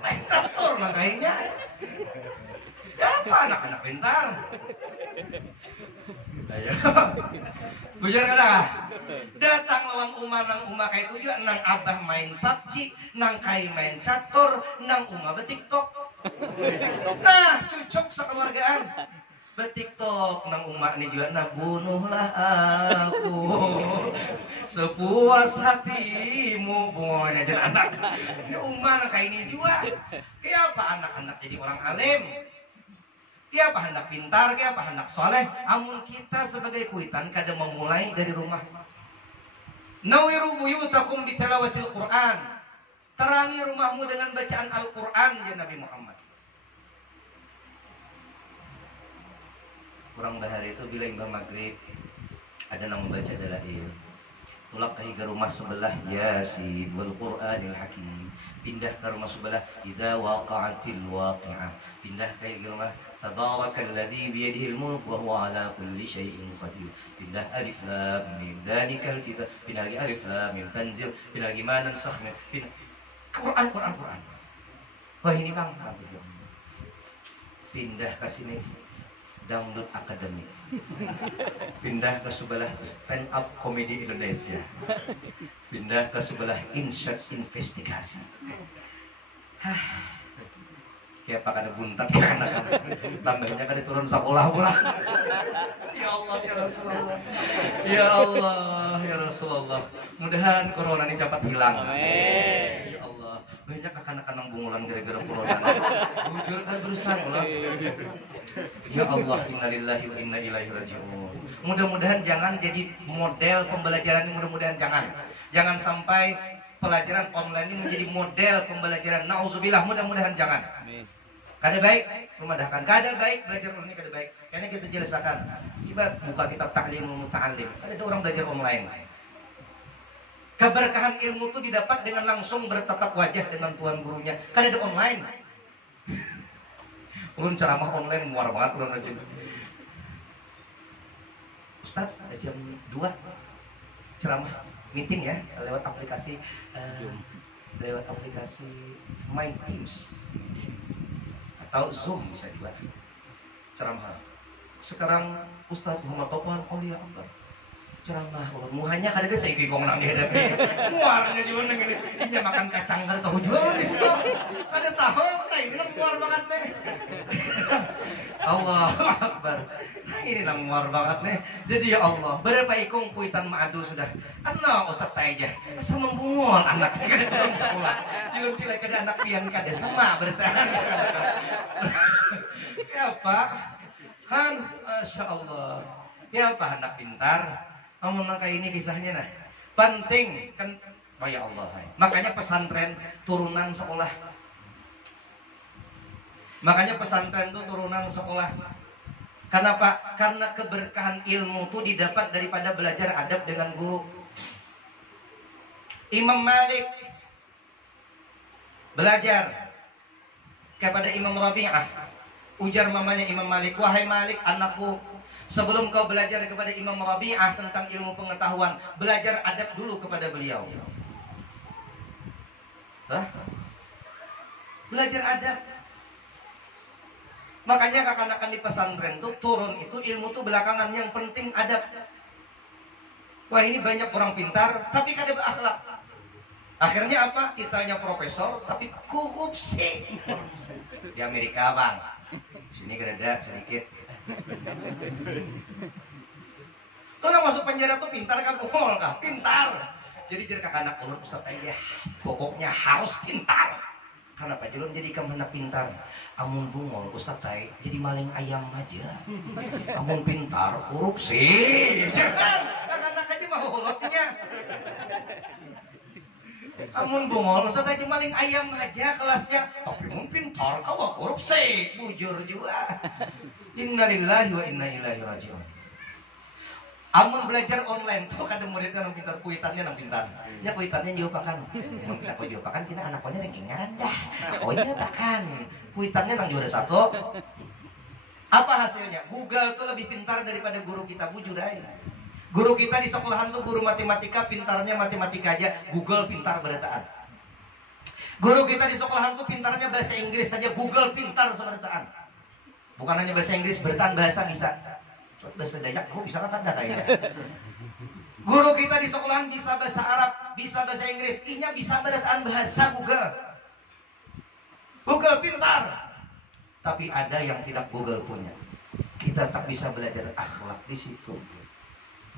Main catur lah kayaknya. Apa anak-anak pintar? Ayo. Bujar kada? Datang lawan nang umah kayak itu juga nang abah main PUBG, nang kai main catur, nang umah betiktok. Nah, cucuk sekeluargaan. Betiktok nang umak ini juga, nah bunuhlah aku sepuas hatimu. Bungonya jadi anak ini umak kayak ini juga. Kayak apa anak-anak jadi orang alim, kayak apa anak pintar, kayak apa anak soleh. Amun kita sebagai kuitan kada memulai dari rumah. Nawiru buyutakum bitalawatil Quran. Terangi rumahmu dengan bacaan Al-Quran, ya Nabi Muhammad. Kurang bahari itu bila imbang maghrib ada yang membaca dalail, tulak ke rumah sebelah Yasin wal Qur'anil Hakim, pindah ke rumah sebelah idza waqa'atil waqi'ah, pindah ke rumah tabarakalladzi biyadihil mulk wa huwa ala kulli syai'in qadir, pindah alif lam mim dzalikal kitab, pindah lagi alif lam mim tanzil, pindah lagi ma nansakh min Quran. Wah ini bang, pindah ke sini download akademik, pindah ke sebelah stand up komedi Indonesia, pindah ke sebelah insert investigasi. Kayak apa kada buntat karena tambahnya kada turun sekolah pula. Ya Allah ya Rasulullah. Ya Allah ya Rasulullah. Mudahan corona ini cepat hilang. Amin. Ya Allah. Banyak anak-anak bungulan gara-gara corona. Bujur kan berusaha Allah. Ya Allah, innalillahi wa inna ilaihi raji'un. Mudah-mudahan jangan jadi model pembelajaran ini, mudah-mudahan jangan. Jangan sampai pelajaran online ini menjadi model pembelajaran. Nauzubillah, mudah-mudahan jangan. Kada baik, memadakan. Kada baik belajar online, kada baik. Karena kita jelaskan. Coba buka kitab Ta'limul Muta'allim. Ada orang belajar online. Keberkahan ilmu itu didapat dengan langsung bertatap wajah dengan tuan gurunya. Kada ada online. Ulun ceramah online muar banget ulun rajin. Ustaz, jam 2 ceramah meeting ya lewat aplikasi My Teams atau Zoom bisa juga ceramah. Sekarang Ustaz Muhammad Topan Aulia Akbar ceramah muhanya kada ada saya kikong nang dihadapi muarnya juga nang gini ini makan kacang kada tahu jual di situ kada tahu nah ini nang muar banget nih Allah Akbar nah ini nang muar banget nih jadi ya Allah berapa ikong kuitan madu sudah anak Ustaz aja sama bungol anak kada dalam sekolah julung cilai kada anak pian kada sama bertahan ya Pak Han Masya Allah ya Pak anak pintar kamu nangka ini kisahnya nah penting kan oh ya Allah makanya pesantren turunan sekolah kenapa? Karena keberkahan ilmu itu didapat daripada belajar adab dengan guru. Imam Malik belajar kepada Imam Rabi'ah ujar mamanya Imam Malik wahai Malik anakku sebelum kau belajar kepada Imam Rabi'ah tentang ilmu pengetahuan, belajar adab dulu kepada beliau. Hah? Belajar adab. Makanya kakak-kakak di pesantren tuh turun itu ilmu tuh belakangan, yang penting adab. Wah ini banyak orang pintar tapi kada berakhlak. Akhirnya apa? Kitanya profesor tapi korupsi. Di Amerika bang, sini kada sedikit. Tuh nak masuk penjara tuh pintar kan bohong kah? Pintar. Jadi jadi kakak anak ulun Ustaz aja. Pokoknya harus pintar. Kenapa jelum jadi kamu anak pintar? Amun bungol Ustaz tay jadi maling ayam aja. Amun pintar korupsi. Jangan kakak aja mau holotnya. Amun bungol Ustaz aja maling ayam aja kelasnya. Tapi mun pintar kau korupsi. Bujur juga. Innalillahi wa inna ilaihi raji'un. Amun belajar online tuh kada muridnya nang pintar kuitannya nang pintar. Nya kuitannya jawab-akan. Mun kita kau jawab-akan kita anaknya rankingan dah. Oh iya bahkan kuitannya nang juara 1. Apa hasilnya? Google tuh lebih pintar daripada guru kita bujur aja. Guru kita di sekolahan tuh guru matematika pintarnya matematika aja, Google pintar berataan. Guru kita di sekolahan tuh pintarnya bahasa Inggris saja, Google pintar seberataan. Bukan hanya bahasa Inggris, bertahan bahasa bisa. Bahasa Dayak, kok bisa kan kayaknya. Guru kita di sekolahan bisa bahasa Arab, bisa bahasa Inggris, ihnya bisa bertahan bahasa Google. Google pintar. Tapi ada yang tidak Google punya. Kita tak bisa belajar akhlak di situ.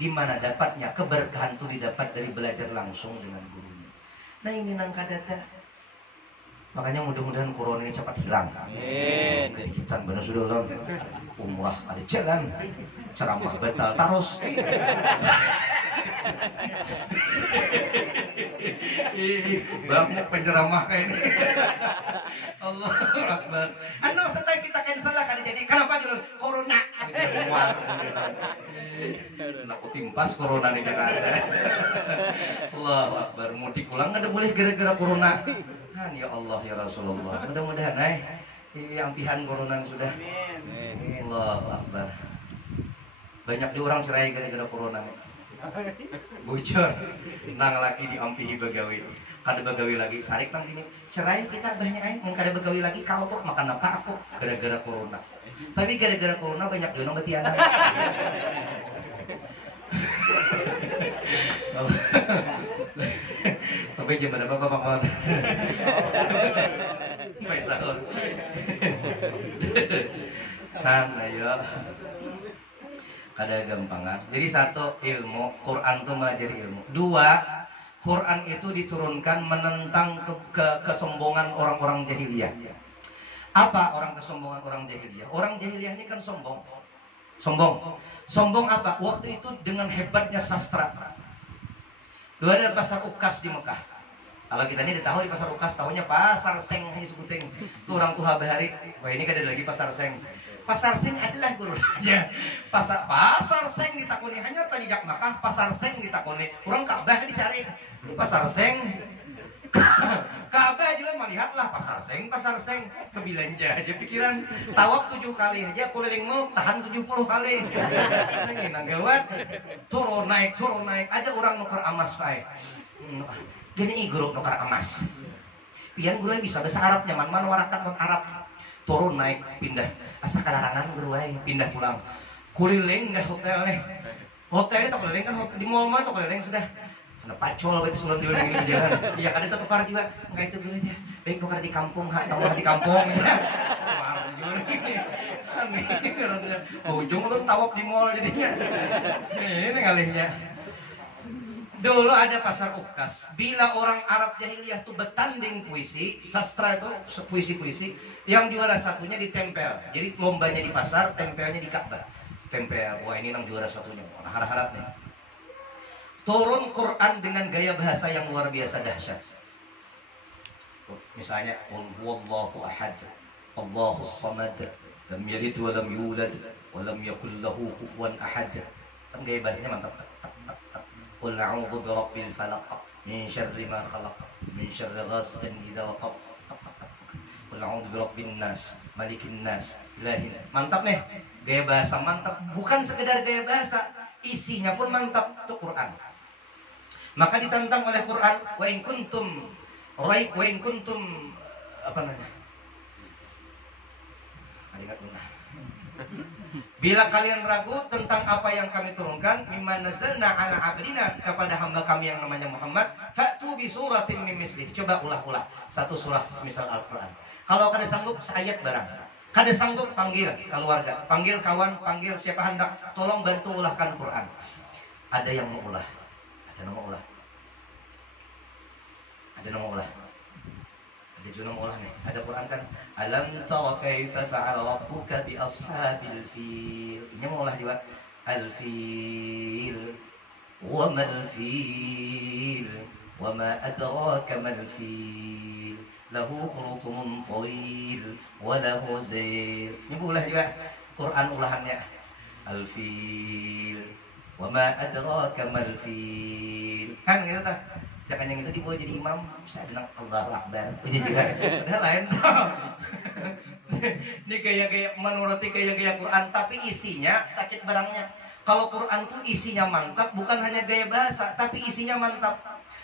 Di mana dapatnya keberkahan itu didapat dari belajar langsung dengan gurunya. Nah ini nang kadada. Makanya mudah-mudahan corona ini cepat hilang. Amin. Kita benar sudah orang umrah ada jalan, ceramah batal terus. Banyak penceramah kayak ini. Allah Akbar. Anu setelah kita cancel lah kan jadi kenapa jalan corona? Aku timpas corona nih jangan ada. Allah Akbar. Mau dipulang nggak boleh gara-gara corona. Ya Allah ya Rasulullah. Mudah-mudahan yang pihan corona sudah. Allah Akbar. Banyak di orang cerai gara-gara corona. Bocor. Nang laki diampihi begawi. Kada begawi lagi sarik nang gini. Cerai kita banyak mun kada begawi lagi kau tuh makan apa aku gara-gara corona. Tapi gara-gara corona banyak di orang betiana. Sampai jam berapa Bapak Mon? Baik sahur. ayo. Kada gampangan. Jadi satu, ilmu Quran itu mengajari ilmu. Dua, Quran itu diturunkan menentang kesombongan orang-orang jahiliyah. Apa orang kesombongan orang jahiliyah? Orang jahiliyah ini kan sombong. Sombong apa? Waktu itu dengan hebatnya sastra. Dulu ada pasar Ukas di Mekah. Kalau kita ini tahu di pasar Ukas, tahunya pasar Seng disebutin. Itu orang tua bahari. Wah ini kan ada lagi pasar Seng. Pasar Seng adalah guru aja. Pasar Seng ditakuni hanya tadi jak Mekah. Pasar Seng ditakuni. Orang Ka'bah dicari. Ini pasar Seng. Ka'bah juga melihatlah pasar Seng kebelanja aja pikiran tawaf 7 kali aja keliling mau tahan 70 kali ini nanggawat turun naik ada orang nukar emas pae gini grup nukar emas pian gue bisa bahasa Arab nyaman mana warakat non Arab turun naik pindah asa kalarangan gue pindah pulang keliling dah hotelnya tak keliling kan di mall-mall tak keliling sudah ada pacol betul sudah tidur di jalan. Iya kan itu tukar juga. Enggak itu dulu aja. Baik tukar di kampung, tukar di kampung. Ujung lu tawaf di mall jadinya. Ini ngalihnya. Dulu ada pasar Ukas. Bila orang Arab jahiliyah tuh bertanding puisi, sastra itu puisi-puisi, yang juara satunya ditempel. Jadi lombanya di pasar, tempelnya di Ka'bah. Tempel. Wah ini nang juara satunya. Nah, harap-harap nih. Turun Quran dengan gaya bahasa yang luar biasa dahsyat. Misalnya, Qul huwallahu ahad, Allahus samad, lam yalid wa lam yulad, wa lam yakul lahu kufuwan ahad. Kan gaya bahasanya mantap. Qul a'udzu birabbil falaq, min syarri ma khalaq, min syarri ghasiqin idza waqab. Qul a'udzu birabbin nas, malikin nas, ilahin. Mantap nih. Gaya bahasa mantap, bukan sekedar gaya bahasa, isinya pun mantap. Itu Quran. Maka ditantang oleh Quran, wa in kuntum apa namanya? Bila kalian ragu tentang apa yang kami turunkan, mimma nazzalna ala abdina, kepada hamba kami yang namanya Muhammad, fa'tu bi suratin min mislih. Coba ulah satu surah semisal Al-Qur'an. Kalau kada sanggup seayat barang. Kada sanggup panggil keluarga, panggil kawan, panggil siapa hendak, tolong bantu ulahkan Quran. Ada yang mau ulah. Ada nama ulah. Ada juga nama ulah nih. Ada Quran kan. Alam tara kaifa fa'ala rabbuka bi ashabil fil. Ini mau ulah juga. Al fil. Wa mal fil. Wa ma adraka mal fil. Lahu khurutun tawil. Wa lahu zil. Ini ulah juga. Quran ulahannya. Al fil. Wa ma adraka mal fil. Kan gitu tah. Jangan yang itu dibawa jadi imam, saya bilang Allahu Akbar. Puji juga. Udah lain tuh. Ini gaya-gaya menuruti gaya-gaya Quran, tapi isinya sakit barangnya. Kalau Quran tuh isinya mantap, bukan hanya gaya bahasa, tapi isinya mantap.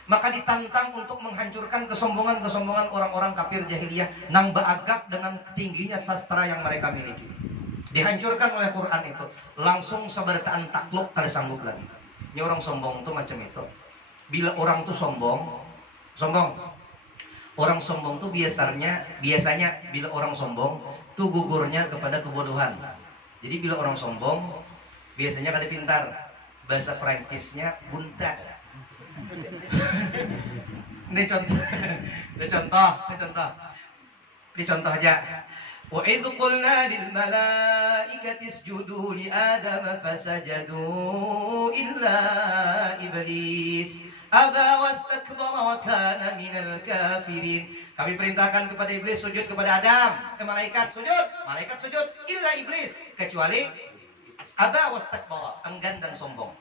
Maka ditantang untuk menghancurkan kesombongan orang-orang kafir jahiliyah nang baagak dengan tingginya sastra yang mereka miliki. Dihancurkan oleh Quran itu, langsung seberataan takluk kada sanggup lagi. Ini orang sombong tuh macam itu. Bila orang tuh sombong, orang sombong tuh biasanya bila orang sombong tuh gugurnya kepada kebodohan. Jadi bila orang sombong biasanya kada pintar, bahasa Perancisnya bunta. Ini contoh aja. Wa idh qulna lil malaikati isjudu li adama fasajadu illa iblis aba wastakbara wa kana minal kafirin. Kami perintahkan kepada iblis sujud kepada Adam. Malaikat sujud illa iblis, kecuali aba wastakbara, enggan dan sombong.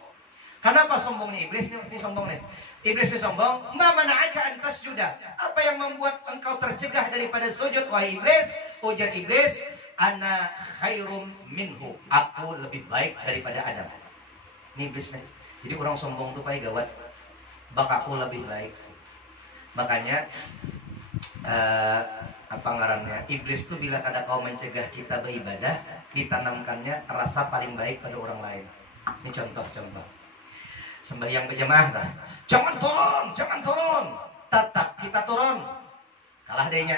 Kenapa sombongnya iblis? Ini sombong nih. Iblis ini sombong. Ma mana'aka an tasjuda? Apa yang membuat engkau tercegah daripada sujud wahai iblis? Ujar iblis, ana khairum minhu. Aku lebih baik daripada Adam. Ini iblis nih. Jadi orang sombong tuh paling gawat. Bak aku lebih baik. Makanya apa ngarannya? Iblis tuh bila ada kau mencegah kita beribadah, ditanamkannya rasa paling baik pada orang lain. Ini contoh. Sembahyang berjamaah dah. Jangan turun. Tetap kita turun. Kalah dehnya.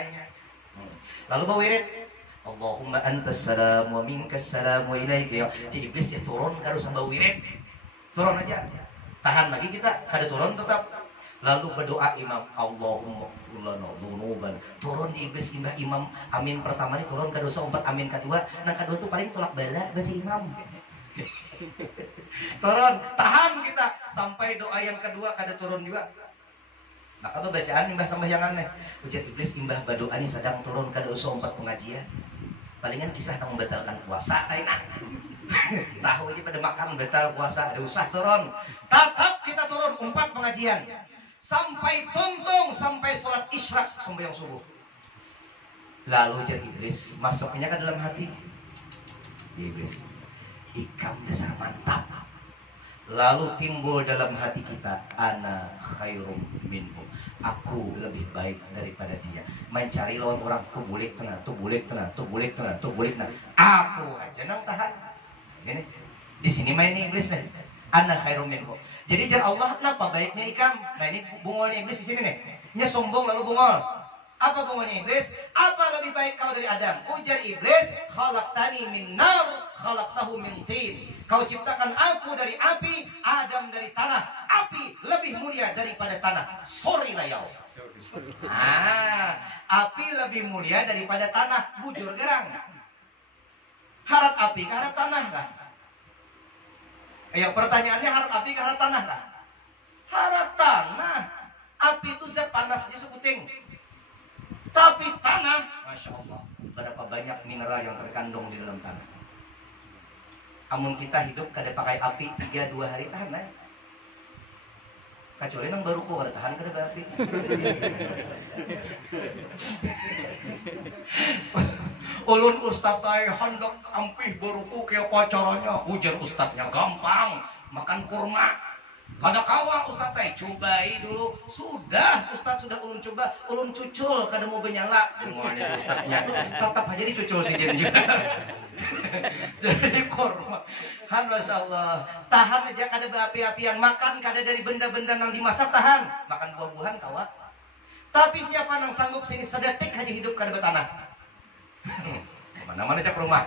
Lalu bawirid. Allahumma antas salam wa minkas salam wa ilaika ya. Jadi iblis ya turun harus sama wirid. Turun aja. Tahan lagi kita, kada turun tetap. Lalu berdoa imam, Allahumma ulana dunuban. Turun di iblis imam amin pertama ini turun ke dosa 4 amin kedua. Nah kedua tuh paling tolak bala baca imam. Turun, tahan kita sampai doa yang kedua kada turun juga. Nah kalau bacaan imbah sembahyangan nih, ujar iblis imbah berdoa ini sedang turun ke dosa 4 pengajian. Palingan kisah yang membatalkan puasa kayaknya. Tahu aja pada makan batal puasa ada usah turun. Tetap kita turun 4 pengajian sampai tuntung sampai sholat isyraq sembahyang subuh. Lalu jadi iblis masuknya ke dalam hati. Iblis ikam dasar mantap. Lalu timbul dalam hati kita, ana khairum minhu. Aku lebih baik daripada dia. Mencari lawan orang tuh bulik tenang, tuh bulik tenang, tuh bulik tenang, tuh bulik tenang. Aku aja nang tahan. Ini di sini main iblis nih. Ana khairum minhu. Jadi jar Allah kenapa baiknya ikam? Nah ini bungolnya iblis di sini nih. Nya sombong lalu bungol. Apa bungolnya iblis? Apa lebih baik kau dari Adam? Ujar iblis, khalaqtani min nar, khalaqtahu min tin. Kau ciptakan aku dari api, Adam dari tanah. Api lebih mulia daripada tanah. Sorry lah yau. Api lebih mulia daripada tanah. Bujur gerang. Harap api ke harap tanah kah? Yang pertanyaannya harap api ke harap tanah kah? Harap tanah. Api itu zat panasnya seputing. Tapi tanah, Masya Allah, berapa banyak mineral yang terkandung di dalam tanah. Amun kita hidup kada pakai api 3-2 hari tahan lah. Kecuali nang baru kok kada tahan kada api. Ulun ustaz tay hendak ampih baruku kayak pacaranya. Ujar ustaznya gampang, makan kurma. Kada kawa ustaz tay cobai dulu. Sudah ustaz sudah ulun coba, ulun cucul kada mau benyala. Semuanya ustaznya tetap aja dicucul si dia juga. Jadi kurma. Masya Allah. Tahan aja kada berapi-apian, makan kada dari benda-benda yang dimasak tahan. Makan buah-buahan kawa. Tapi siapa nang sanggup sini sedetik aja hidup kada bertanah. Mana-mana cak rumah.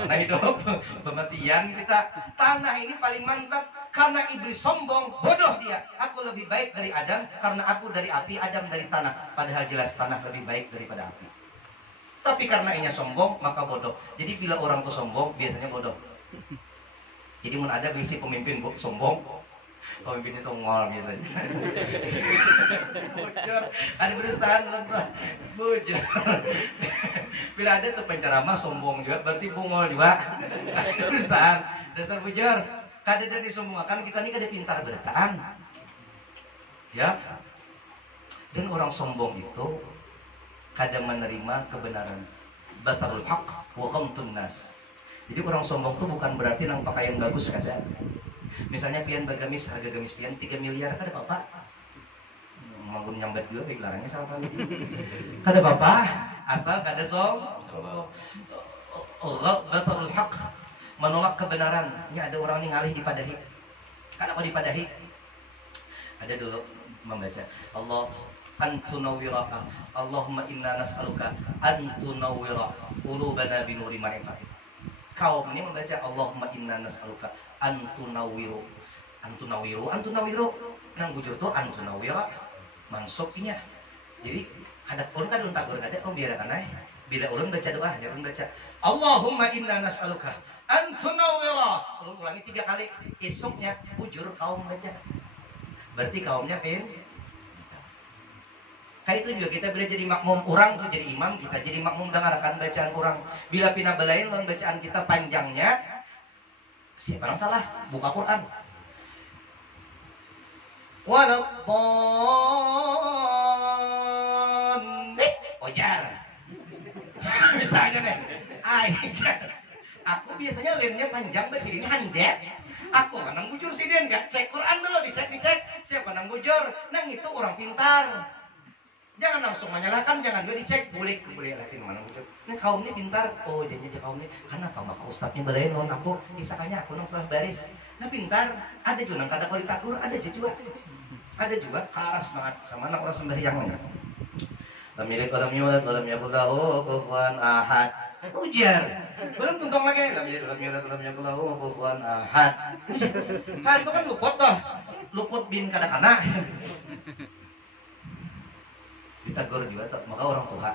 Mana hidup pematian kita. Tanah ini paling mantap karena iblis sombong, bodoh dia. Aku lebih baik dari Adam karena aku dari api, Adam dari tanah. Padahal jelas tanah lebih baik daripada api. Tapi karena inya sombong maka bodoh. Jadi bila orang tuh sombong biasanya bodoh. Jadi mun ada bisi pemimpin sombong, pemimpin itu ngol biasanya. Bujur, ada berusaha nonton, bujur. Bila ada tuh penceramah sombong juga, berarti bungol juga. Ada berusaha, dasar bujur. Kada jadi sombong kan kita ini kada pintar bertahan, ya. Dan orang sombong itu kada menerima kebenaran. Batarul haq wa ghamtun nas. Jadi orang sombong itu bukan berarti nang pakaian bagus kada. Misalnya pian bagamis, harga gamis pian 3 miliar kada apa-apa. Manggun nyambat juga baik larangnya sama kali. Kada apa-apa, asal kada sombong. Batarul haq, menolak kebenaran. Ini ada orang yang ngalih dipadahi. Kada kok dipadahi. Ada dulu membaca Allah antunawwira Allahumma inna nas'aluka antunawwira qulubana binuri ma'rifat. Kaum ini membaca Allahumma inna nas'aluka antunawwiru nang bujur tuh antunawwira mansubnya. Jadi kada ulun kada tagur kada biar kana bila ulun baca doa jangan baca Allahumma inna nas'aluka antunawwira ulun ulangi 3 kali esoknya bujur kaum baca. Berarti kaumnya kayak itu juga kita bila jadi makmum orang tuh jadi imam, kita jadi makmum dengarkan bacaan orang. Bila pindah belain lawan bacaan kita panjangnya, siapa yang salah? Buka Quran. Ojar. Misalnya nih, aku biasanya lemnya panjang banget ini handek. Aku nang bujur sih dia nggak cek Quran dulu dicek. Siapa nang bujur? Nang itu orang pintar. Jangan langsung menyalahkan, jangan juga dicek. Boleh latin mana bujur. Ini kaum ini pintar. Oh jangan kaum ini. Kenapa maka ustadznya belain lawan aku? Misalnya aku nang salah baris. Nah pintar. Ada juga nang kada kau ditakur. Ada juga. Ada juga keras banget sama anak orang sembahyang. Lam yalid wa lam yulad wa lam yakul lahu kufuwan ahad. Ujar. Belum tuntung lagi. Lam yalid wa lam yulad wa lam yakul lahu kufuwan ahad. Han itu kan luput toh. Luput bin kadang-kadang. Ditegur juga toh, maka orang tua.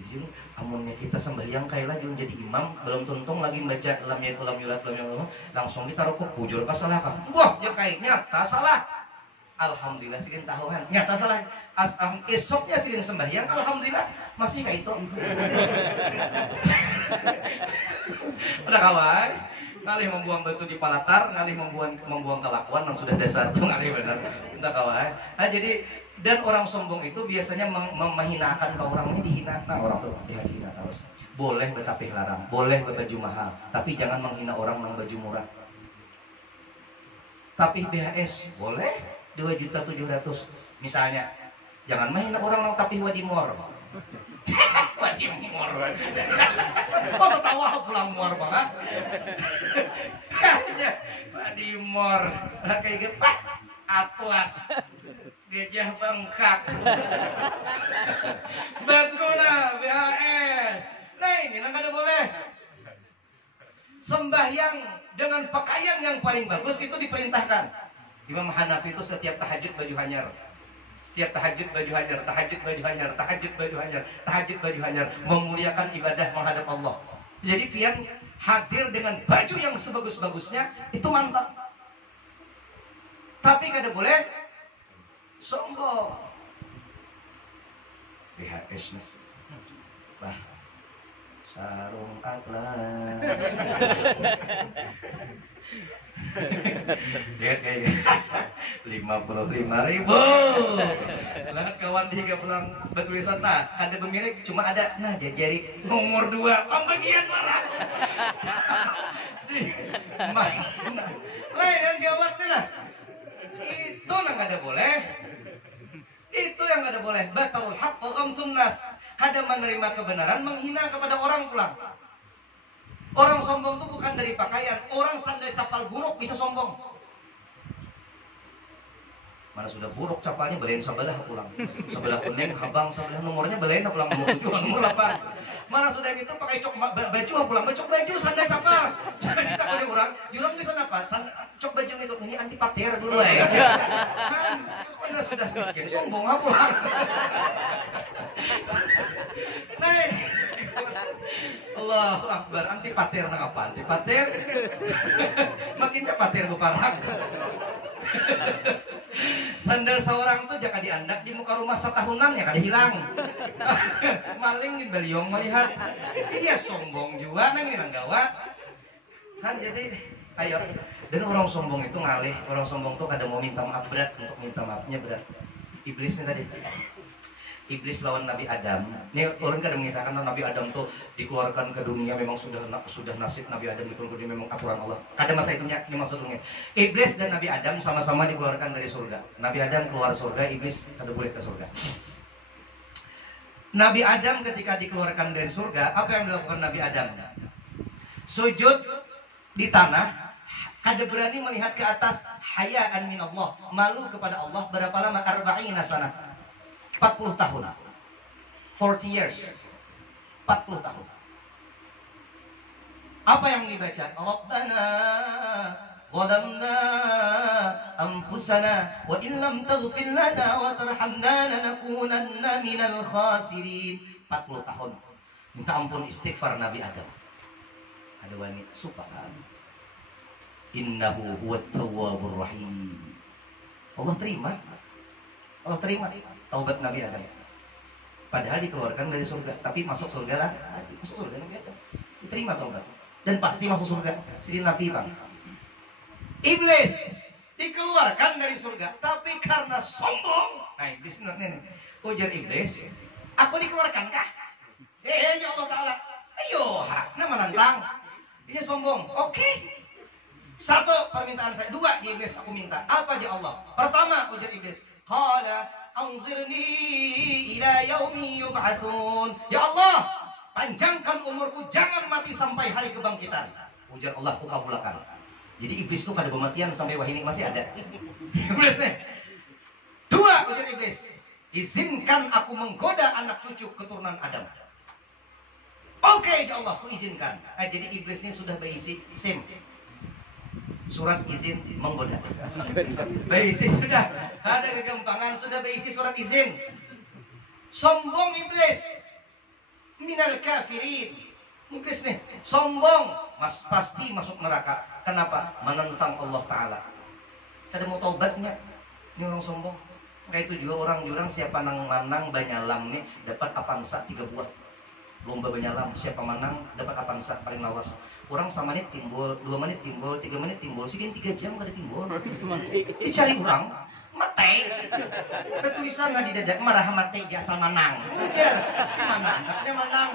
Jadi amunnya kita sembahyang kayak lagi jadi imam, belum tuntung lagi baca lam yalid wa lam yulad wa lam yakul lahu, langsung ditaruh ke bujur ka salah ka. Wah, ya kayaknya tak salah. Alhamdulillah silin tahuan. Nyata salah. Esoknya silin sembahyang, alhamdulillah masih kayak itu. Udah kawan. Ngalih membuang batu di palatar, ngalih membuang kelakuan yang sudah dasar itu ngalih benar. Udah kawan. Nah, jadi dan orang sombong itu biasanya menghinakan ke orang ini dihina. Nah, orang tuh dihina terus. Boleh tetapi larang, boleh berbaju mahal, tapi jangan menghina orang yang baju murah. Tapi BHS boleh 2.700.000 misalnya. Jangan menghina orang yang tapi wadimor. Wadimor. Kok tertawa pulang muar banget. Wadimor. Kayak gitu. Atlas. Gajah bengkak. Baguna BHS. Nah ini nggak ada boleh. Sembahyang dengan pakaian yang paling bagus itu diperintahkan. Imam Hanafi itu setiap tahajud baju hanyar. Setiap tahajud baju hanyar, tahajud baju hanyar, tahajud baju hanyar, tahajud baju hanyar, memuliakan ibadah menghadap Allah. Jadi pian hadir dengan baju yang sebagus-bagusnya itu mantap. Tapi kada boleh sombong. BHS nih. Bah. Sarung atlas. Lihat kayaknya 55.000. Langat kawan hingga pulang bertulisan nah kada pemilik cuma ada nah jari nomor 2 pembagian marah. Lain yang gawatnya lah. Itu yang kada boleh. Itu yang kada boleh. Batalul haqq wa ghamtun nas. Kada menerima kebenaran menghina kepada orang pulang. Orang sombong itu bukan dari pakaian. Orang sandal capal buruk bisa sombong. Mana sudah buruk capalnya belain sebelah pulang. Sebelah kuning, habang, sebelah nomornya belain pulang nomor 7, nomor 8. Mana sudah gitu pakai cok baju pulang, cok baju sandal capal. Jadi kita kalau orang, jurang bisa apa? Cok baju itu ini anti pater dulu ya. Kan mana sudah miskin sombong pulang. Nah, Allahu Akbar, anti pater nang apa? Anti pater. Makinnya pater bukan. Sandal seorang tuh jaka diandak di muka rumah setahunan ya kada hilang. Maling di beliong melihat. Iya sombong juga nang ini nang gawat. Kan jadi ayo. Dan orang sombong itu ngalih. Orang sombong tuh kada mau minta maaf berat, untuk minta maafnya berat. Iblis nih tadi. Iblis lawan Nabi Adam. Ini orang kadang mengisahkan Nabi Adam tuh dikeluarkan ke dunia memang sudah nasib Nabi Adam dikeluarkan ke dunia memang aturan Allah. Kada masa itunya, ini maksudnya. Iblis dan Nabi Adam sama-sama dikeluarkan dari surga. Nabi Adam keluar surga, iblis kada boleh ke surga. Nabi Adam ketika dikeluarkan dari surga, apa yang dilakukan Nabi Adam? Sujud di tanah, kada berani melihat ke atas, hayaan min Allah, malu kepada Allah. Berapa lama? 40 sanah. 40 tahun. 40 years. 40 tahun. Apa yang dibaca? Rabbana zalamna anfusana wa in lam taghfir lana wa tarhamna lanakunanna minal khasirin. 40 tahun. Minta ampun istighfar Nabi Adam. Ada wanita subhan. Innahu huwat tawwabur rahim. Allah terima. Allah terima taubat Nabi Adam. Padahal dikeluarkan dari surga, tapi masuk surga lah. Masuk surga Nabi Adam. Diterima taubat. Dan pasti masuk surga. Sini Nabi Bang. Iblis dikeluarkan dari surga, tapi karena sombong. Nah, iblis nih. Ujar iblis, aku dikeluarkan kah? Ya Allah Ta'ala. Ayo, nama nantang. Ini sombong. Oke. Satu permintaan saya, 2 iblis aku minta. Apa aja Allah? Pertama, ujar iblis, qala anzirni ila yaumi yub'atsun. Ya Allah, panjangkan umurku, jangan mati sampai hari kebangkitan. Ujar Allah, aku kabulkan. Jadi iblis itu kada kematian sampai wahini masih ada. Iblis nih. 2 ujar iblis, Izinkan aku menggoda anak cucu keturunan Adam. Oke, ya Allah, aku izinkan. Jadi iblis ini sudah berisi SIM, surat izin menggoda. Berisi sudah, ada kegampangan, sudah berisi surat izin. Sombong iblis, minal kafirin. Iblis nih, sombong, pasti masuk neraka. Kenapa? Menentang Allah Ta'ala. Ada mau taubatnya, ini orang sombong. Kayak itu juga orang jurang, siapa nang manang banyalam nih dapat apansa 3 buah. Lomba banyalam, siapa menang dapat apansa paling lawas. Orang sama menit timbul, 2 menit timbul, 3 menit timbul, sidin 3 jam gak ada timbul. Dicari orang, mati. Ada tulisan nggak di dada, marah mati asal menang. Ujar, mana anaknya menang.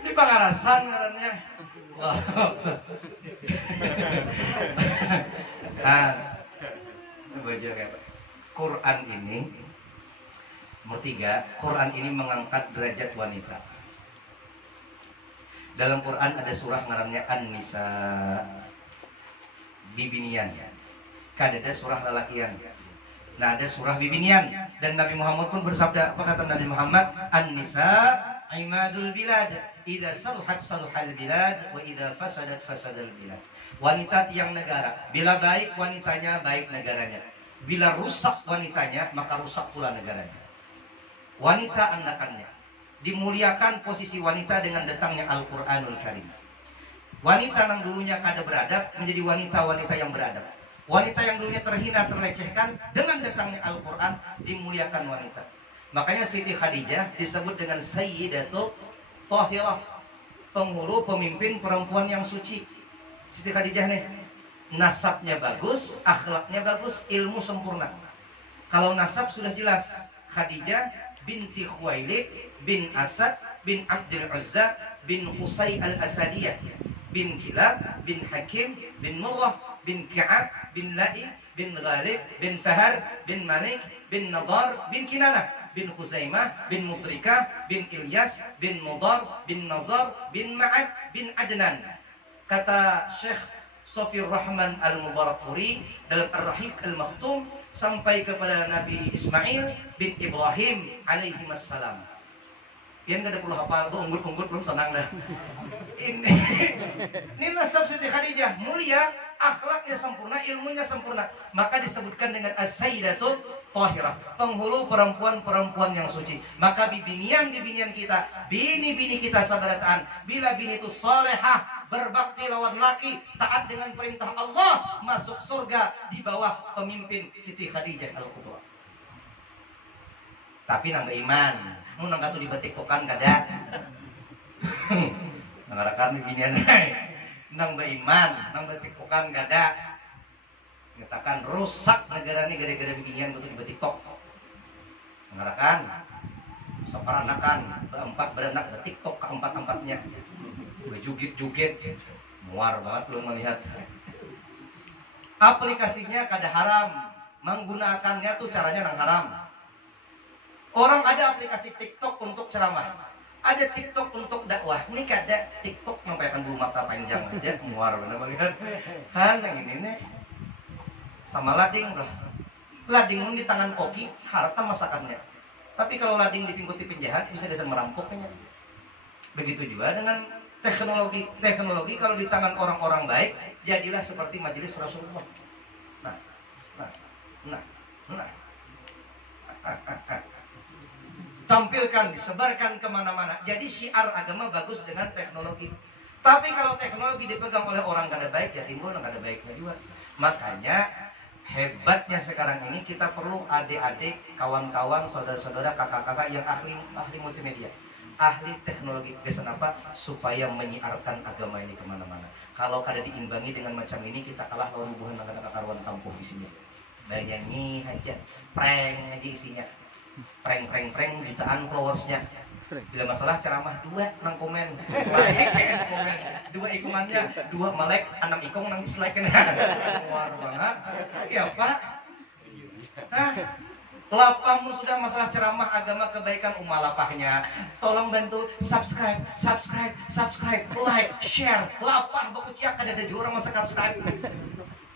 Ini pangarasan ngarannya. Wah. Baca kayak Quran ini nomor 3, Quran ini mengangkat derajat wanita. Dalam Quran ada surah ngarannya An-Nisa, bibinian. Ada surah lalakian. Nah, ada surah bibinian. Dan Nabi Muhammad pun bersabda, apa kata Nabi Muhammad? An-Nisa imadul bilad, idza saluhat saluhal bilad, wa idza fasadat fasadal bilad. Wanita tiang negara. Bila baik wanitanya, baik negaranya. Bila rusak wanitanya, maka rusak pula negaranya. Wanita anakannya. Dimuliakan posisi wanita dengan datangnya Al-Quranul Karim. Wanita yang dulunya kada beradab menjadi wanita-wanita yang beradab. Wanita yang dulunya terhina, terlecehkan, dengan datangnya Al-Quran dimuliakan wanita. Makanya Siti Khadijah disebut dengan Sayyidatul Thahirah, penghulu pemimpin perempuan yang suci. Siti Khadijah nih, nasabnya bagus, akhlaknya bagus, ilmu sempurna. Kalau nasab sudah jelas, Khadijah binti Khuwailid bin Asad bin Abdul Uzza bin Qusay al-Asadiyah bin Kilab bin Hakim bin Murrah bin Ka'ab bin La'i bin Ghalib bin Fahar bin Malik bin Nadar bin Kinanah bin Khuzaimah bin Mutrikah bin Ilyas bin Mudar bin Nazar bin Ma'ad bin Adnan. Kata Syekh Sofir Rahman Al-Mubarakfuri dalam Ar-Rahiq Al-Makhtum, sampai kepada Nabi Ismail bin Ibrahim alaihi wassalam. Yang gak ada perlu hafal, unggut-unggut belum senang dah. Ini nasab Siti Khadijah, mulia, akhlaknya sempurna, ilmunya sempurna. Maka disebutkan dengan As-Sayyidatul Thahirah, penghulu perempuan-perempuan yang suci. Maka bibinian-bibinian kita, bini-bini kita sabarataan, bila bini itu salehah, berbakti lawan laki, taat dengan perintah Allah, masuk surga di bawah pemimpin Siti Khadijah Al-Kubra. Tapi nang iman, mau nang katu dibatik-tokan kada. Nangarakan bibinian nang beriman, nang batik-tokan kada. Nyatakan rusak negara ini gara-gara bibinian kudu dibatik-tok. Nangarakan separanakan berempat beranak batik-tok keempat-empatnya. Berjugit-jugit, muar banget belum melihat. Aplikasinya kada haram, menggunakannya tuh caranya nang haram. Orang ada aplikasi TikTok untuk ceramah, ada TikTok untuk dakwah. Ini kada TikTok menyampaikan bulu mata panjang aja, muar bener melihat. Han yang ini nih, sama lading lah. Lading di tangan koki, harta masakannya. Tapi kalau lading dipingkuti penjahat, bisa dasar merampoknya. Begitu juga dengan teknologi. Teknologi kalau di tangan orang-orang baik, jadilah seperti majelis Rasulullah. Nah. Tampilkan, disebarkan kemana-mana. Jadi syiar agama bagus dengan teknologi. Tapi kalau teknologi dipegang oleh orang kada baik, ya timbul kada baiknya juga. Makanya hebatnya sekarang ini kita perlu adik-adik, kawan-kawan, saudara-saudara, kakak-kakak yang ahli multimedia, ahli teknologi. Kesan apa? Supaya menyiarkan agama ini kemana-mana. Kalau kada diimbangi dengan macam ini, kita kalah lawan hubungan anak-anak karuan kampung di sini. Nyanyi aja, prank aja isinya. Prank jutaan followersnya. Bila masalah ceramah 2 nang komen, like komen, 2 ikungannya, 2 melek, 6 ikung nang dislike kan. Luar banget. Ya Pak. Hah? Lapahmu sudah masalah ceramah agama kebaikan lapahnya. Tolong bantu subscribe, like, share. Lapah baku ciak ada juga orang masa subscribe.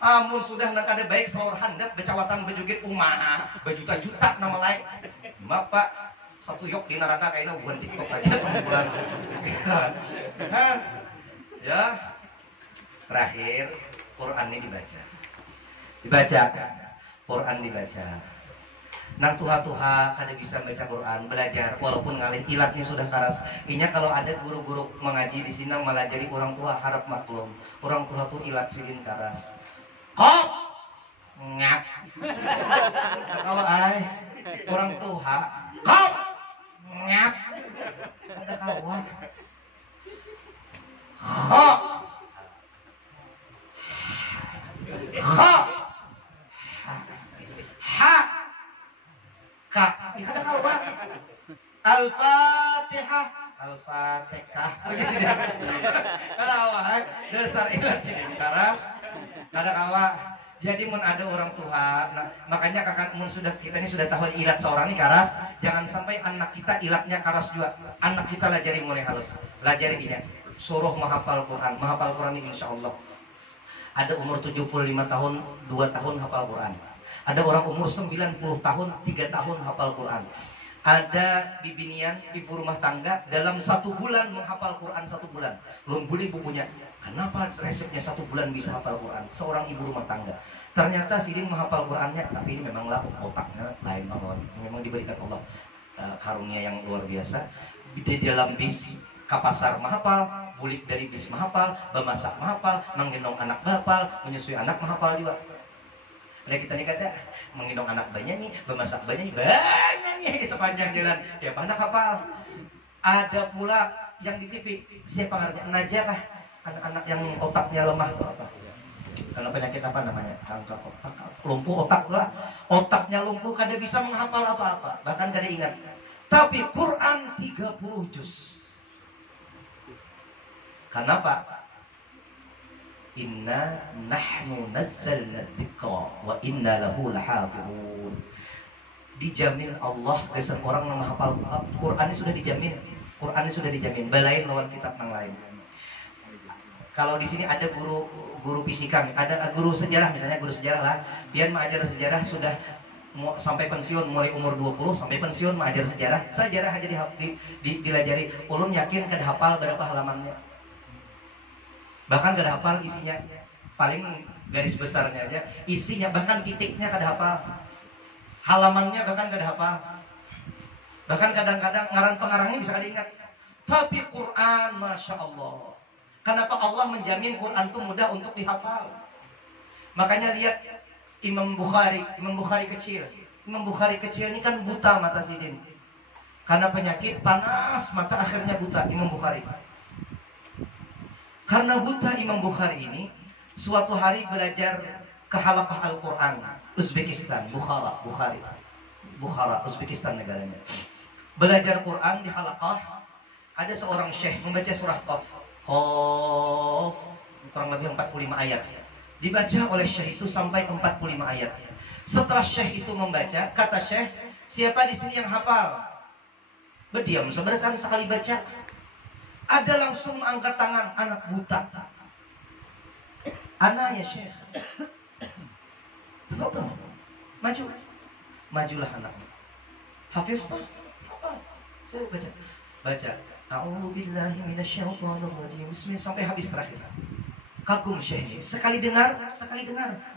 Amun sudah nak ada baik selawar handap becawatan bejugit umah bejuta-juta nama lain. Bapak satu yok di neraka kayaknya bukan TikTok aja atau bulan. Ya. Terakhir Quran ini dibaca. Quran dibaca. Nang tuha-tuha kada bisa baca Quran, belajar walaupun ngalih ilatnya sudah karas. Inya kalau ada guru-guru mengaji di sini melajari orang tua harap maklum. Orang tua tuh ilat silin karas. Kok ngap. Kalau ay orang tuha kok ngap. Ada kawan. Kok ha ka ada kawan. Al-Fatihah begitu dia. Kada kawan dasar ikhlas silin karas. Kada kawa. Jadi mun ada orang tua, nah, makanya kakak mun sudah kita ini sudah tahu ilat seorang ini karas, jangan sampai anak kita ilatnya karas juga. Anak kita lajari mulai halus, lajarinya. Suruh menghafal Quran ini insya Allah. Ada umur 75 tahun, 2 tahun hafal Quran. Ada orang umur 90 tahun, 3 tahun hafal Quran. Ada bibinian, ibu rumah tangga dalam 1 bulan menghafal Quran 1 bulan. Belum beli bukunya. Kenapa resepnya 1 bulan bisa hafal Quran? Seorang ibu rumah tangga. Ternyata Sidin menghafal Qurannya, tapi ini memanglah otaknya lain banget. Memang diberikan Allah karunia yang luar biasa. Di dalam bis ke pasar menghafal, bulik dari bis menghafal, bemasak menghafal, menggendong anak menghafal, menyusui anak menghafal juga. Ada kita nih kata menggendong anak banyak nih, bemasak banyak nih sepanjang jalan. Ya anak hafal. Ada pula yang di TV, siapa ngaranya? Naja kah? Anak-anak yang otaknya lemah atau apa? Karena penyakit apa namanya? Kanker otak, lumpuh otak lah. Otaknya lumpuh, kada bisa menghafal apa-apa, bahkan kada ingat. Tapi Quran 30 juz. Kenapa? Inna nahnu nazzalna dzikra wa inna lahu lahafizun. Dijamin Allah dasar orang yang menghafal Quran ini sudah dijamin. Quran ini sudah dijamin. Balain lawan kitab yang lain. Kalau di sini ada guru fisika, ada guru sejarah misalnya, guru sejarah lah, pian mengajar sejarah sudah sampai pensiun, mulai umur 20 sampai pensiun mengajar sejarah aja dilajari. Ulun yakin kada hafal berapa halamannya. Bahkan kada hafal isinya. Paling garis besarnya aja, isinya bahkan titiknya kada hafal. Halamannya bahkan kada hafal. Bahkan kadang-kadang pengarangnya bisa kada ingat. Tapi Quran Masya Allah. Kenapa Allah menjamin Quran itu mudah untuk dihafal? Makanya lihat Imam Bukhari kecil. Imam Bukhari kecil ini kan buta mata Sidin. Karena penyakit panas mata akhirnya buta Imam Bukhari. Karena buta Imam Bukhari ini suatu hari belajar ke halaqah Al-Quran Uzbekistan, Bukhara, Uzbekistan negaranya. Belajar Quran di halaqah, ada seorang syekh membaca surah Qaf. Kurang lebih 45 ayat. Dibaca oleh syekh itu sampai 45 ayat. Setelah syekh itu membaca, kata syekh, siapa di sini yang hafal? Berdiam sebentar sekali baca. Ada langsung angkat tangan anak buta. Anak ya syekh. Tafadhal. Majulah anak. Hafiz tuh. Apa? Saya baca. A'udzubillahi minasyaitonir rajim. Bismillah sampai habis terakhir. Kagum syekh ini. Sekali dengar.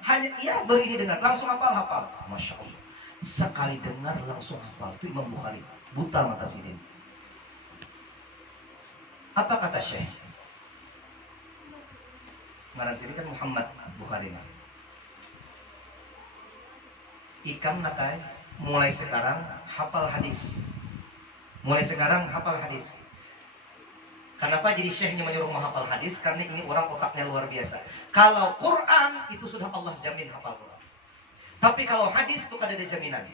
Hanya iya baru ini dengar, langsung hafal. Masya Allah. Sekali dengar langsung hafal. Itu Imam Bukhari. Buta mata Sidin. Apa kata syekh? Ngaran sini kan Muhammad Bukhari. Ikam nakai mulai sekarang hafal hadis. Kenapa jadi syekhnya menyuruh menghafal hadis? Karena ini orang otaknya luar biasa. Kalau Quran itu sudah Allah jamin hafal Quran. Tapi kalau hadis itu kada ada jaminan.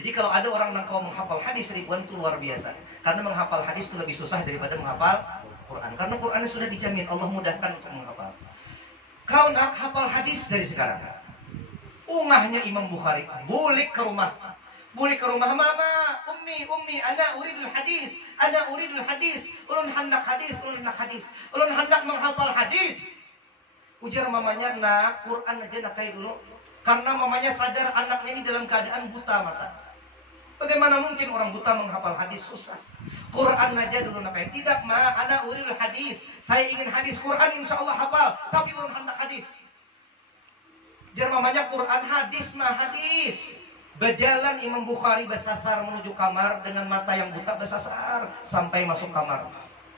Jadi kalau ada orang kau menghafal hadis ribuan itu luar biasa. Karena menghafal hadis itu lebih susah daripada menghafal Quran. Karena Quran sudah dijamin Allah mudahkan untuk menghafal. Kau nak hafal hadis dari sekarang. Ungahnya Imam Bukhari. Bulik ke rumah. Mama, ummi, ana uridul hadis. Ulun hendak menghafal hadis. Ujar mamanya, nak, Quran aja nakai dulu. Karena mamanya sadar anaknya ini dalam keadaan buta mata. Bagaimana mungkin orang buta menghafal hadis? Susah. Quran aja dulu nakai. Tidak, ma, ana uril hadis. Saya ingin hadis. Quran insya Allah hafal, tapi urun hendak hadis. Ujar mamanya, Quran hadis, nah hadis. Berjalan Imam Bukhari bersasar menuju kamar dengan mata yang buta bersasar sampai masuk kamar.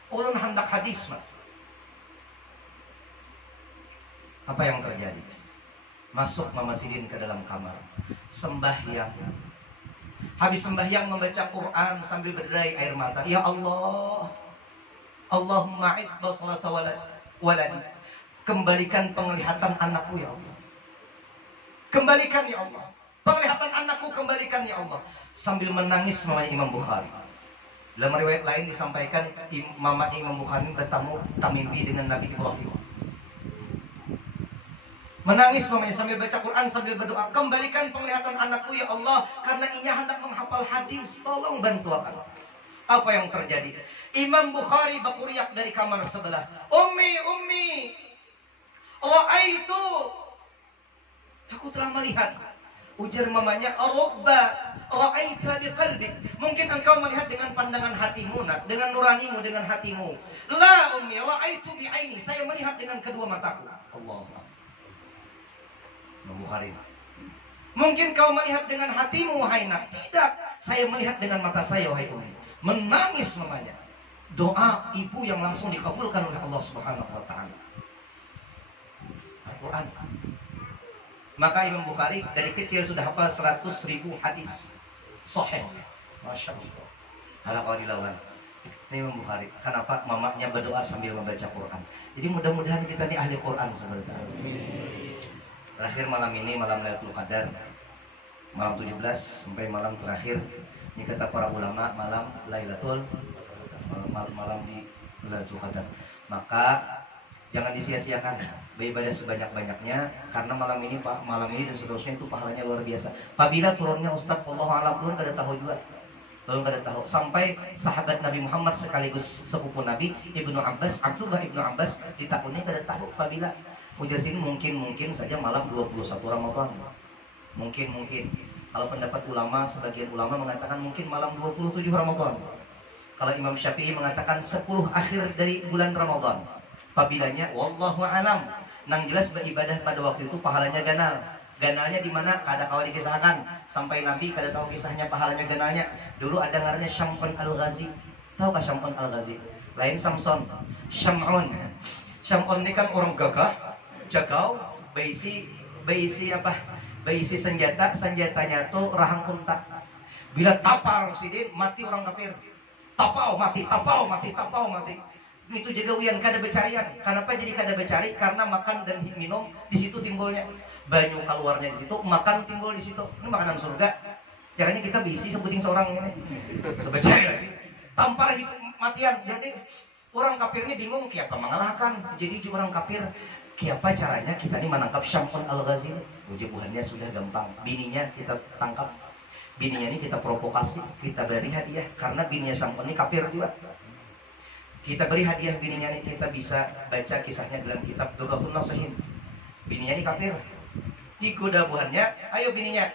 Ulun hendak hadis, mas. Apa yang terjadi? Masuk Mama Sidin ke dalam kamar, sembahyang. Habis sembahyang membaca Quran sambil berderai air mata. Ya Allah, Allahumma a'id basalata waladi. Kembalikan penglihatan anakku ya Allah. Kembalikan ya Allah. Penglihatan anakku kembalikan ya Allah. Sambil menangis mamanya Imam Bukhari. Dalam riwayat lain disampaikan mama Imam Bukhari bertemu tamimpi dengan Nabi Ibrahim. Menangis mamanya sambil baca Quran sambil berdoa, kembalikan penglihatan anakku ya Allah, karena ia hendak menghafal hadis, tolong bantu aku. Apa yang terjadi? Imam Bukhari bakuriak dari kamar sebelah, Ummi, ra'aitu, aku telah melihat. Ujar mamanya, Arubba ra'aita biqalbik. Mungkin engkau melihat dengan pandangan hatimu, nak, dengan nuranimu, dengan hatimu. La ummi, ra'aitu bi'aini. Saya melihat dengan kedua mataku. Allah. Bukhari. Mungkin kau melihat dengan hatimu, wahai nak. Tidak, saya melihat dengan mata saya, wahai ummi. Menangis mamanya. Doa ibu yang langsung dikabulkan oleh Allah Subhanahu wa taala. Al-Quran. Maka Imam Bukhari dari kecil sudah hafal 100.000 hadis sahih. Masya Allah. Ala kau dilawan. Ini Imam Bukhari. Kenapa? Mamanya berdoa sambil membaca Quran. Jadi mudah-mudahan kita ini ahli Quran saudara. Terakhir malam ini, malam Lailatul Qadar, malam 17 sampai malam terakhir. Ini kata para ulama, malam Lailatul, malam di Lailatul Qadar. Maka jangan disia-siakan beribadah sebanyak-banyaknya, karena malam ini dan seterusnya itu pahalanya luar biasa. Apabila turunnya Ustadz Allahu a'lam, belum kada tahu juga. Belum kada tahu. Sampai sahabat Nabi Muhammad sekaligus sepupu Nabi Ibnu Abbas, Abdullah Ibnu Abbas ditakuni kada tahu apabila. Ujar sini mungkin saja malam 21 Ramadan. Mungkin. Kalau pendapat ulama, sebagian ulama mengatakan mungkin malam 27 Ramadan. Kalau Imam Syafi'i mengatakan 10 akhir dari bulan Ramadan. Apabillanya wallahu alam. Nang jelas beribadah pada waktu itu pahalanya ganal. Ganalnya di mana? Kada kau dikisahkan. Sampai Nabi kada tahu kisahnya pahalanya ganalnya. Dulu ada ngarannya Syam'un Al-Ghazi. Tahukah Syam'un Al-Ghazi? Lain Samson. Syam'un ini kan orang gagah, jagau, berisi senjatanya tuh rahang unta. Bila tapal sidin mati orang kafir. Tapau mati. Itu juga wian kada becarian. Kenapa jadi kada becari? Karena makan dan minum di situ timbulnya. Banyu keluarnya di situ, makan timbul di situ. Ini makanan surga. Jangannya kita bisi sebuting seorang ini. Sebecari lagi. Tampar hidup matian. Jadi orang kafir ini bingung kiapa mengalahkan. Jadi orang kafir kiapa caranya kita ini menangkap Syam'un Al-Ghazi. Ujibuhannya sudah gampang. Bininya kita tangkap. Bininya ini kita provokasi, kita beri hadiah. Karena bininya Syam'un ini kafir juga. Kita beri hadiah bininya ini, kita bisa baca kisahnya dalam kitab Durratun Nasihin. Bininya ini kafir. Digoda buhannya, ayo bininya.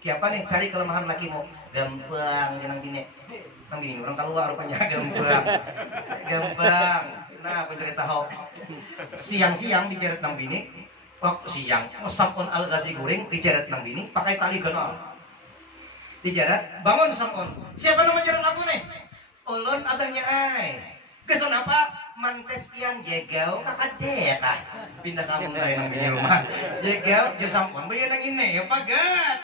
Kiapa nih cari kelemahan lakimu. Gampang jangan gini. Nang gini orang keluar rupanya gampang. Nah, aku cerita tahu. Siang-siang dijeret nang bini. Waktu siang, Sam'un Al-Ghazi goreng dijeret nang bini pakai tali genol. Dijeret, bangun Sam'un. Siapa nama jeret aku nih? Ulun abahnya ai. Kesan apa? Mantes pian jegau kakak dek ah. Pindah kampung lain nang bini rumah. Jegau je Sam'un bayan nang ini ya pagat.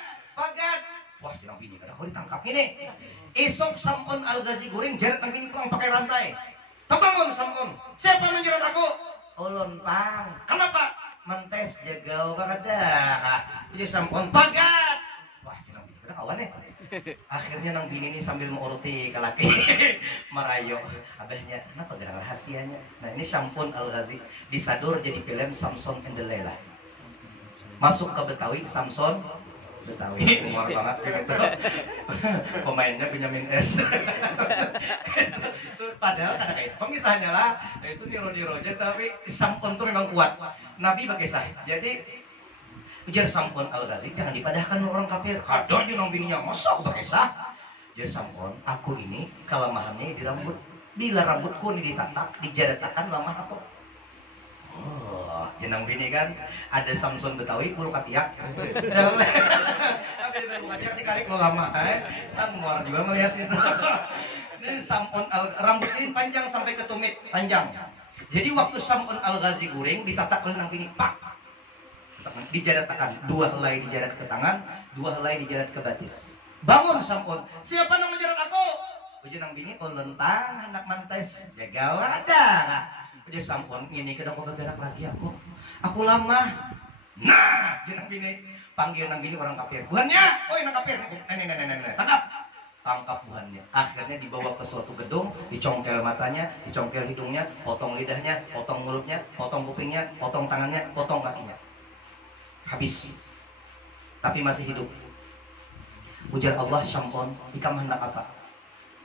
Wah, jenang bini kada kau ditangkap ini. Esok Sam'un Al-Ghazi goreng jeret nang bini kurang pakai rantai. Tebangun Sam'un. Siapa menjeret aku? Ulun pang. Kenapa? Mantes jegau kakak dek ah. Jadi Sam'un pagat. Wah, jenang bini kada kawan Akhirnya nang bini ini sambil menguruti ke laki merayu abahnya, kenapa gak rahasianya? Nah ini Syam'un Al-Ghazi disadur jadi film Samson and Delilah. Masuk ke Betawi, Samson Betawi umur banget gitu. Pemainnya Benyamin S. Padahal kadang itu misalnya lah, itu niro-niro aja, tapi Sam'un tuh memang kuat. Nabi pakai sah. Jadi ujar Sam'un Al-Ghazi, jangan dipadahkan orang kafir. Kadang dia bininya, masa aku pakai sah? Ujar Sam'un, aku ini kelemahannya di rambut. Bila rambutku ini ditatak, dijaratakan lemah aku. Oh, jenang bini kan ada Samson Betawi bulu katiak. Tapi di bulu katiak dikarik lo lama, kan muar juga melihat itu. Ini Sam'un rambut ini panjang sampai ke tumit, panjang. Jadi waktu Sam'un Al-Ghazi guring ditatak oleh nang bini, pak. Dijaratakan, 2 helai dijarat ke tangan, 2 helai dijarat ke batis. Bangun Sam'un, siapa yang menjarat aku? Ujian nang bini, lentang anak mantes, jaga wadah. Ujian Sam'un, ini kedang kau bergerak lagi aku. Aku lama. Nah, jenang bini, panggil nang bini orang kafir. Buhannya, oi nang kafir. Nenek, tangkap buhannya. Akhirnya dibawa ke suatu gedung, dicongkel matanya, dicongkel hidungnya, potong lidahnya, potong mulutnya, potong kupingnya, potong tangannya, potong kakinya. Habis. Tapi masih hidup. Ujar Allah, Sam'un, ikam hendak apa?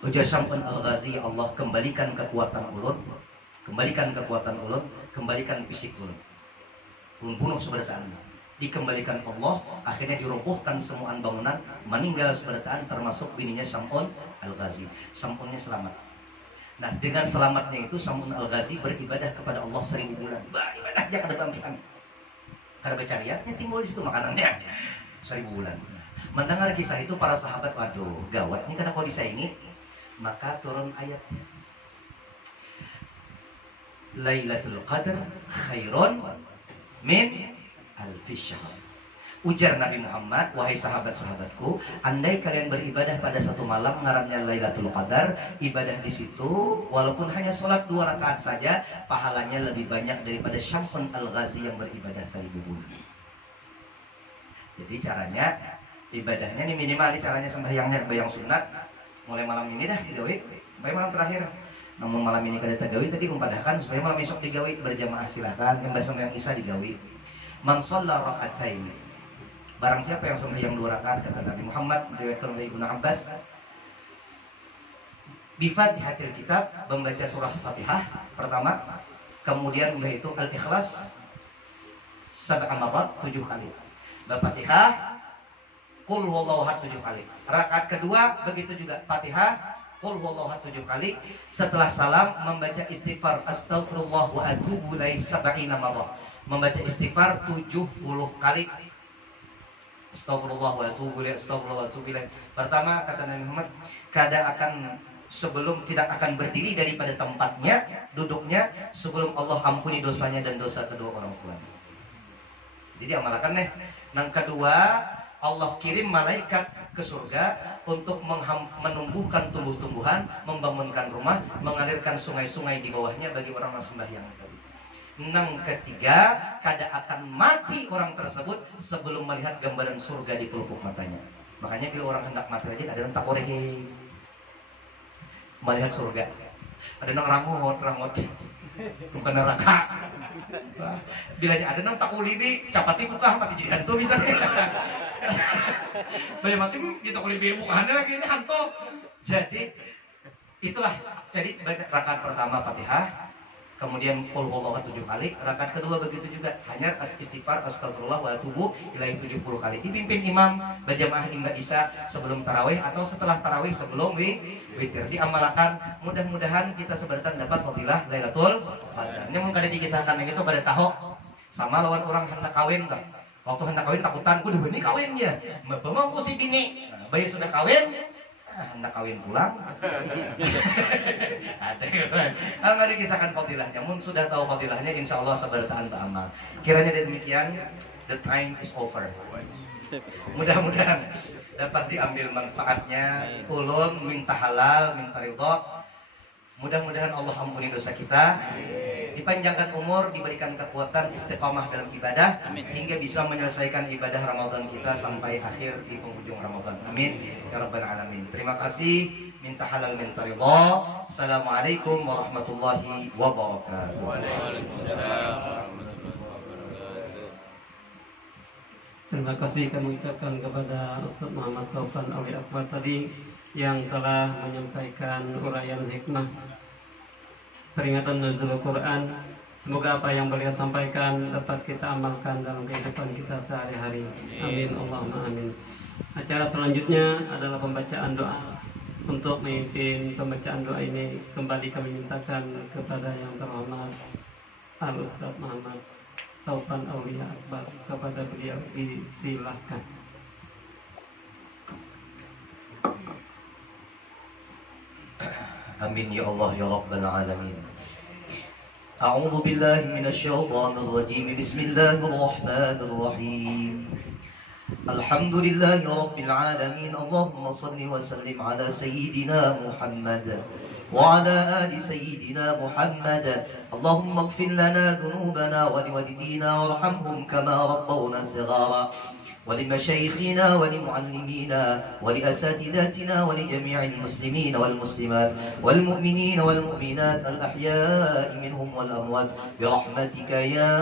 Ujar Sam'un Al-Ghazi, Allah kembalikan kekuatan ulun, kembalikan kekuatan ulun, kembalikan fisik ulun. Ulun bunuh seberataan. Dikembalikan Allah, akhirnya dirobohkan semua bangunan, meninggal seberataan termasuk bininya Sam'un Al-Ghazi. Sam'unnya selamat. Nah, dengan selamatnya itu Sam'un Al-Ghazi beribadah kepada Allah 1000 bulan. Ibadahnya kada bangkitan. Kada becariatnya timbul di situ makanannya. 1000 bulan. Mendengar kisah itu para sahabat, waduh, gawat ini kada kau disaingi. Maka turun ayat Lailatul Qadar khairun min alfi syahr. Ujar Nabi Muhammad, wahai sahabat-sahabatku, andai kalian beribadah pada satu malam ngarannya Lailatul Qadar, ibadah di situ walaupun hanya sholat 2 rakaat saja, pahalanya lebih banyak daripada Sam'un Al-Ghazi yang beribadah 1000 bulan. Jadi caranya ibadahnya ini minimal, caranya sembahyangnya bayang sunat. Mulai malam ini dah digawi, sampai malam terakhir. Namun malam ini kada tagawi tadi mempadahkan supaya malam esok digawi berjamaah silakan. Yang bahasa yang Isa digawi. Man shalla raka'atain. Barang siapa yang sembahyang 2 rakaat kata Nabi Muhammad diriwayatkan oleh Ibnu Abbas. Bi Fatihatil Kitab, membaca surah Fatihah pertama, kemudian yaitu Al-Ikhlas 7 kali. Al-Fatihah Qul huwallahu ahad 7 kali. Rakaat kedua begitu juga, Fatihah Qul huwallahu ahad 7 kali. Setelah salam membaca istighfar Astaghfirullah wa atubu ilaih 70 marrah. Membaca istighfar 70 kali. Astaghfirullah wa atubu ilaih, astaghfirullah wa atubu ilaih. Pertama kata Nabi Muhammad, kada akan sebelum tidak akan berdiri daripada tempatnya, duduknya sebelum Allah ampuni dosanya dan dosa kedua orang tuanya. Jadi amalkan nih. Yang kedua, Allah kirim malaikat ke surga untuk menumbuhkan tumbuh-tumbuhan, membangunkan rumah, mengalirkan sungai-sungai di bawahnya bagi orang yang sembahyang. Yang ketiga, kada akan mati orang tersebut sebelum melihat gambaran surga di pelupuk matanya. Makanya bila orang hendak mati aja ada yang tak korehi melihat surga. Ada yang rangot bukan neraka. Bilanya ada nang takulibi capati buka mati jadi hantu misalnya. Banyak mati di takulibi bukaannya lagi ini hantu. Jadi itulah, jadi rakaat pertama Fatihah, kemudian qul huwallahu 7 kali, rakaat kedua begitu juga, hanya istighfar astagfirullah wa atubu ilaih 70 kali. Dipimpin imam berjamaah imam isya sebelum tarawih atau setelah tarawih sebelum witir. Diamalkan, mudah-mudahan kita seberatan dapat fadilah Lailatul Qadar. Namun kada dikisahkan yang itu pada tahu sama lawan orang hendak kawin kan. Waktu hendak kawin takutan ku dibeni kawinnya. Mau ku si bini. Bayi sudah kawin, hendak kawin pulang. Ada kan. Kalau nggak dikisahkan fadilahnya, mun sudah tahu fadilahnya, insya Allah sebertaan beramal. Kiranya demikian, the time is over. Mudah-mudahan dapat diambil manfaatnya. Ulun minta halal, minta ridho. Mudah-mudahan Allah ampuni dosa kita, dipanjangkan umur, diberikan kekuatan istiqamah dalam ibadah, hingga bisa menyelesaikan ibadah Ramadan kita sampai akhir di penghujung Ramadan. Amin ya rabbal alamin. Terima kasih, minta halal minta ridha. Assalamualaikum warahmatullahi wabarakatuh. Terima kasih kami ucapkan kepada Ustaz Muhammad Taufan Awi Akbar tadi yang telah menyampaikan uraian hikmah peringatan nuzul Quran. Semoga apa yang beliau sampaikan dapat kita amalkan dalam kehidupan kita sehari-hari. Amin Allahumma amin. Acara selanjutnya adalah pembacaan doa. Untuk memimpin pembacaan doa ini kembali kami mintakan kepada yang terhormat Al Ustaz Muhammad Taufan Aulia Akbar, kepada beliau disilahkan. Amin ya Allah ya Rabbal Alamin. أعوذ بالله من الشيطان الرجيم بسم الله الرحمن الرحيم الحمد لله رب العالمين اللهم صل وسلم على سيدنا محمد وعلى آل سيدنا محمد اللهم اغفر لنا ذنوبنا ولوالدينا وارحمهم كما ربونا صغارا ولمشايخنا ولمعلمينا ولأساتذتنا ولجميع المسلمين والمسلمات والمؤمنين والمؤمنات الأحياء منهم والأموات برحمتك يا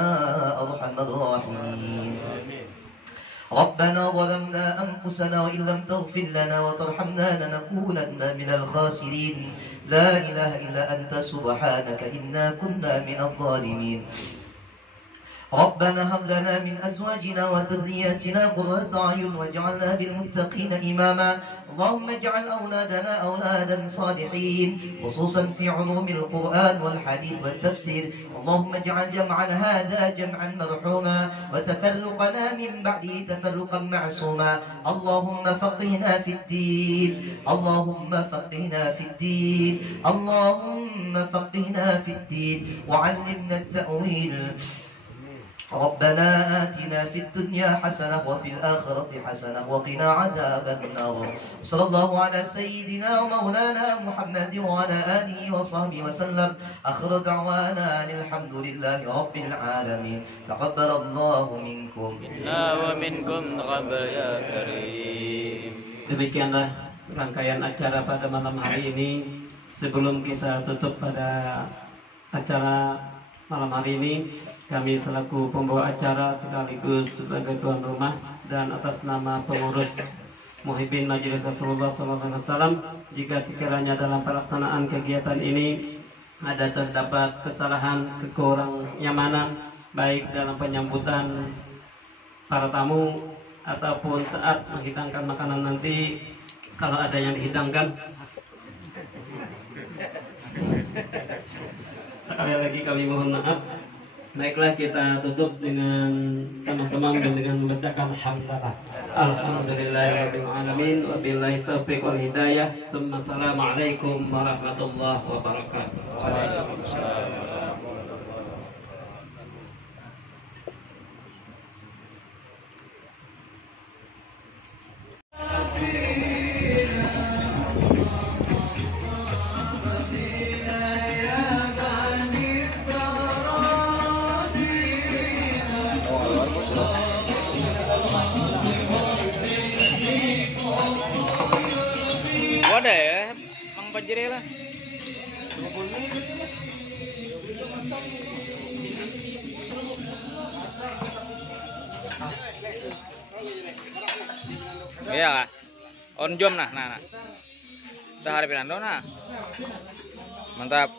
أرحم الراحمين. ربنا ظلمنا أنفسنا وإن لم تغفر لنا وترحمنا لنكونن من الخاسرين لا إله إلا أنت سبحانك إنا كنا من الظالمين. ربنا هب لنا من أزواجنا وذرياتنا قرة أعين واجعلنا للمتقين إماما. اللهم اجعل أولادنا أولادا صالحين خصوصا في علوم القرآن والحديث والتفسير. اللهم اجعل جمعنا هذا جمعا مرحوما وتفرقنا من بعده تفرقا معصوما. اللهم فقهنا في الدين اللهم فقهنا في الدين اللهم فقهنا في الدين وعلمنا التأويل. ربنا آتنا في الدنيا حسنة وفي الآخرة حسنة وقنا عذاب النار. صلى الله على سيدنا ومولانا محمد وعلى آله وصحبه وسلم. آخر دعوانا الحمد لله رب العالمين. تقبل الله منكم Minna wa minkum taqabbal ya karim. Demikianlah rangkaian acara pada malam hari ini. Sebelum kita tutup pada acara malam hari ini, kami selaku pembawa acara sekaligus sebagai tuan rumah dan atas nama pengurus Muhibbin Majelis Rasulullah SAW, jika sekiranya dalam pelaksanaan kegiatan ini ada terdapat kesalahan, kekurangan nyamanan, baik dalam penyambutan para tamu ataupun saat menghidangkan makanan nanti, kalau ada yang dihidangkan, sekali lagi kami mohon maaf. Baiklah, kita tutup dengan sama-sama dengan membacakan hamdalah. Alhamdulillahirabbil alamin wa billahi taufiq wal hidayah. Assalamualaikum warahmatullahi wabarakatuh. Waalaikumsalam. Ada ya, Mang Fajri lah. Iya lah, on jom nah. Kita harapin ando nah, mantap.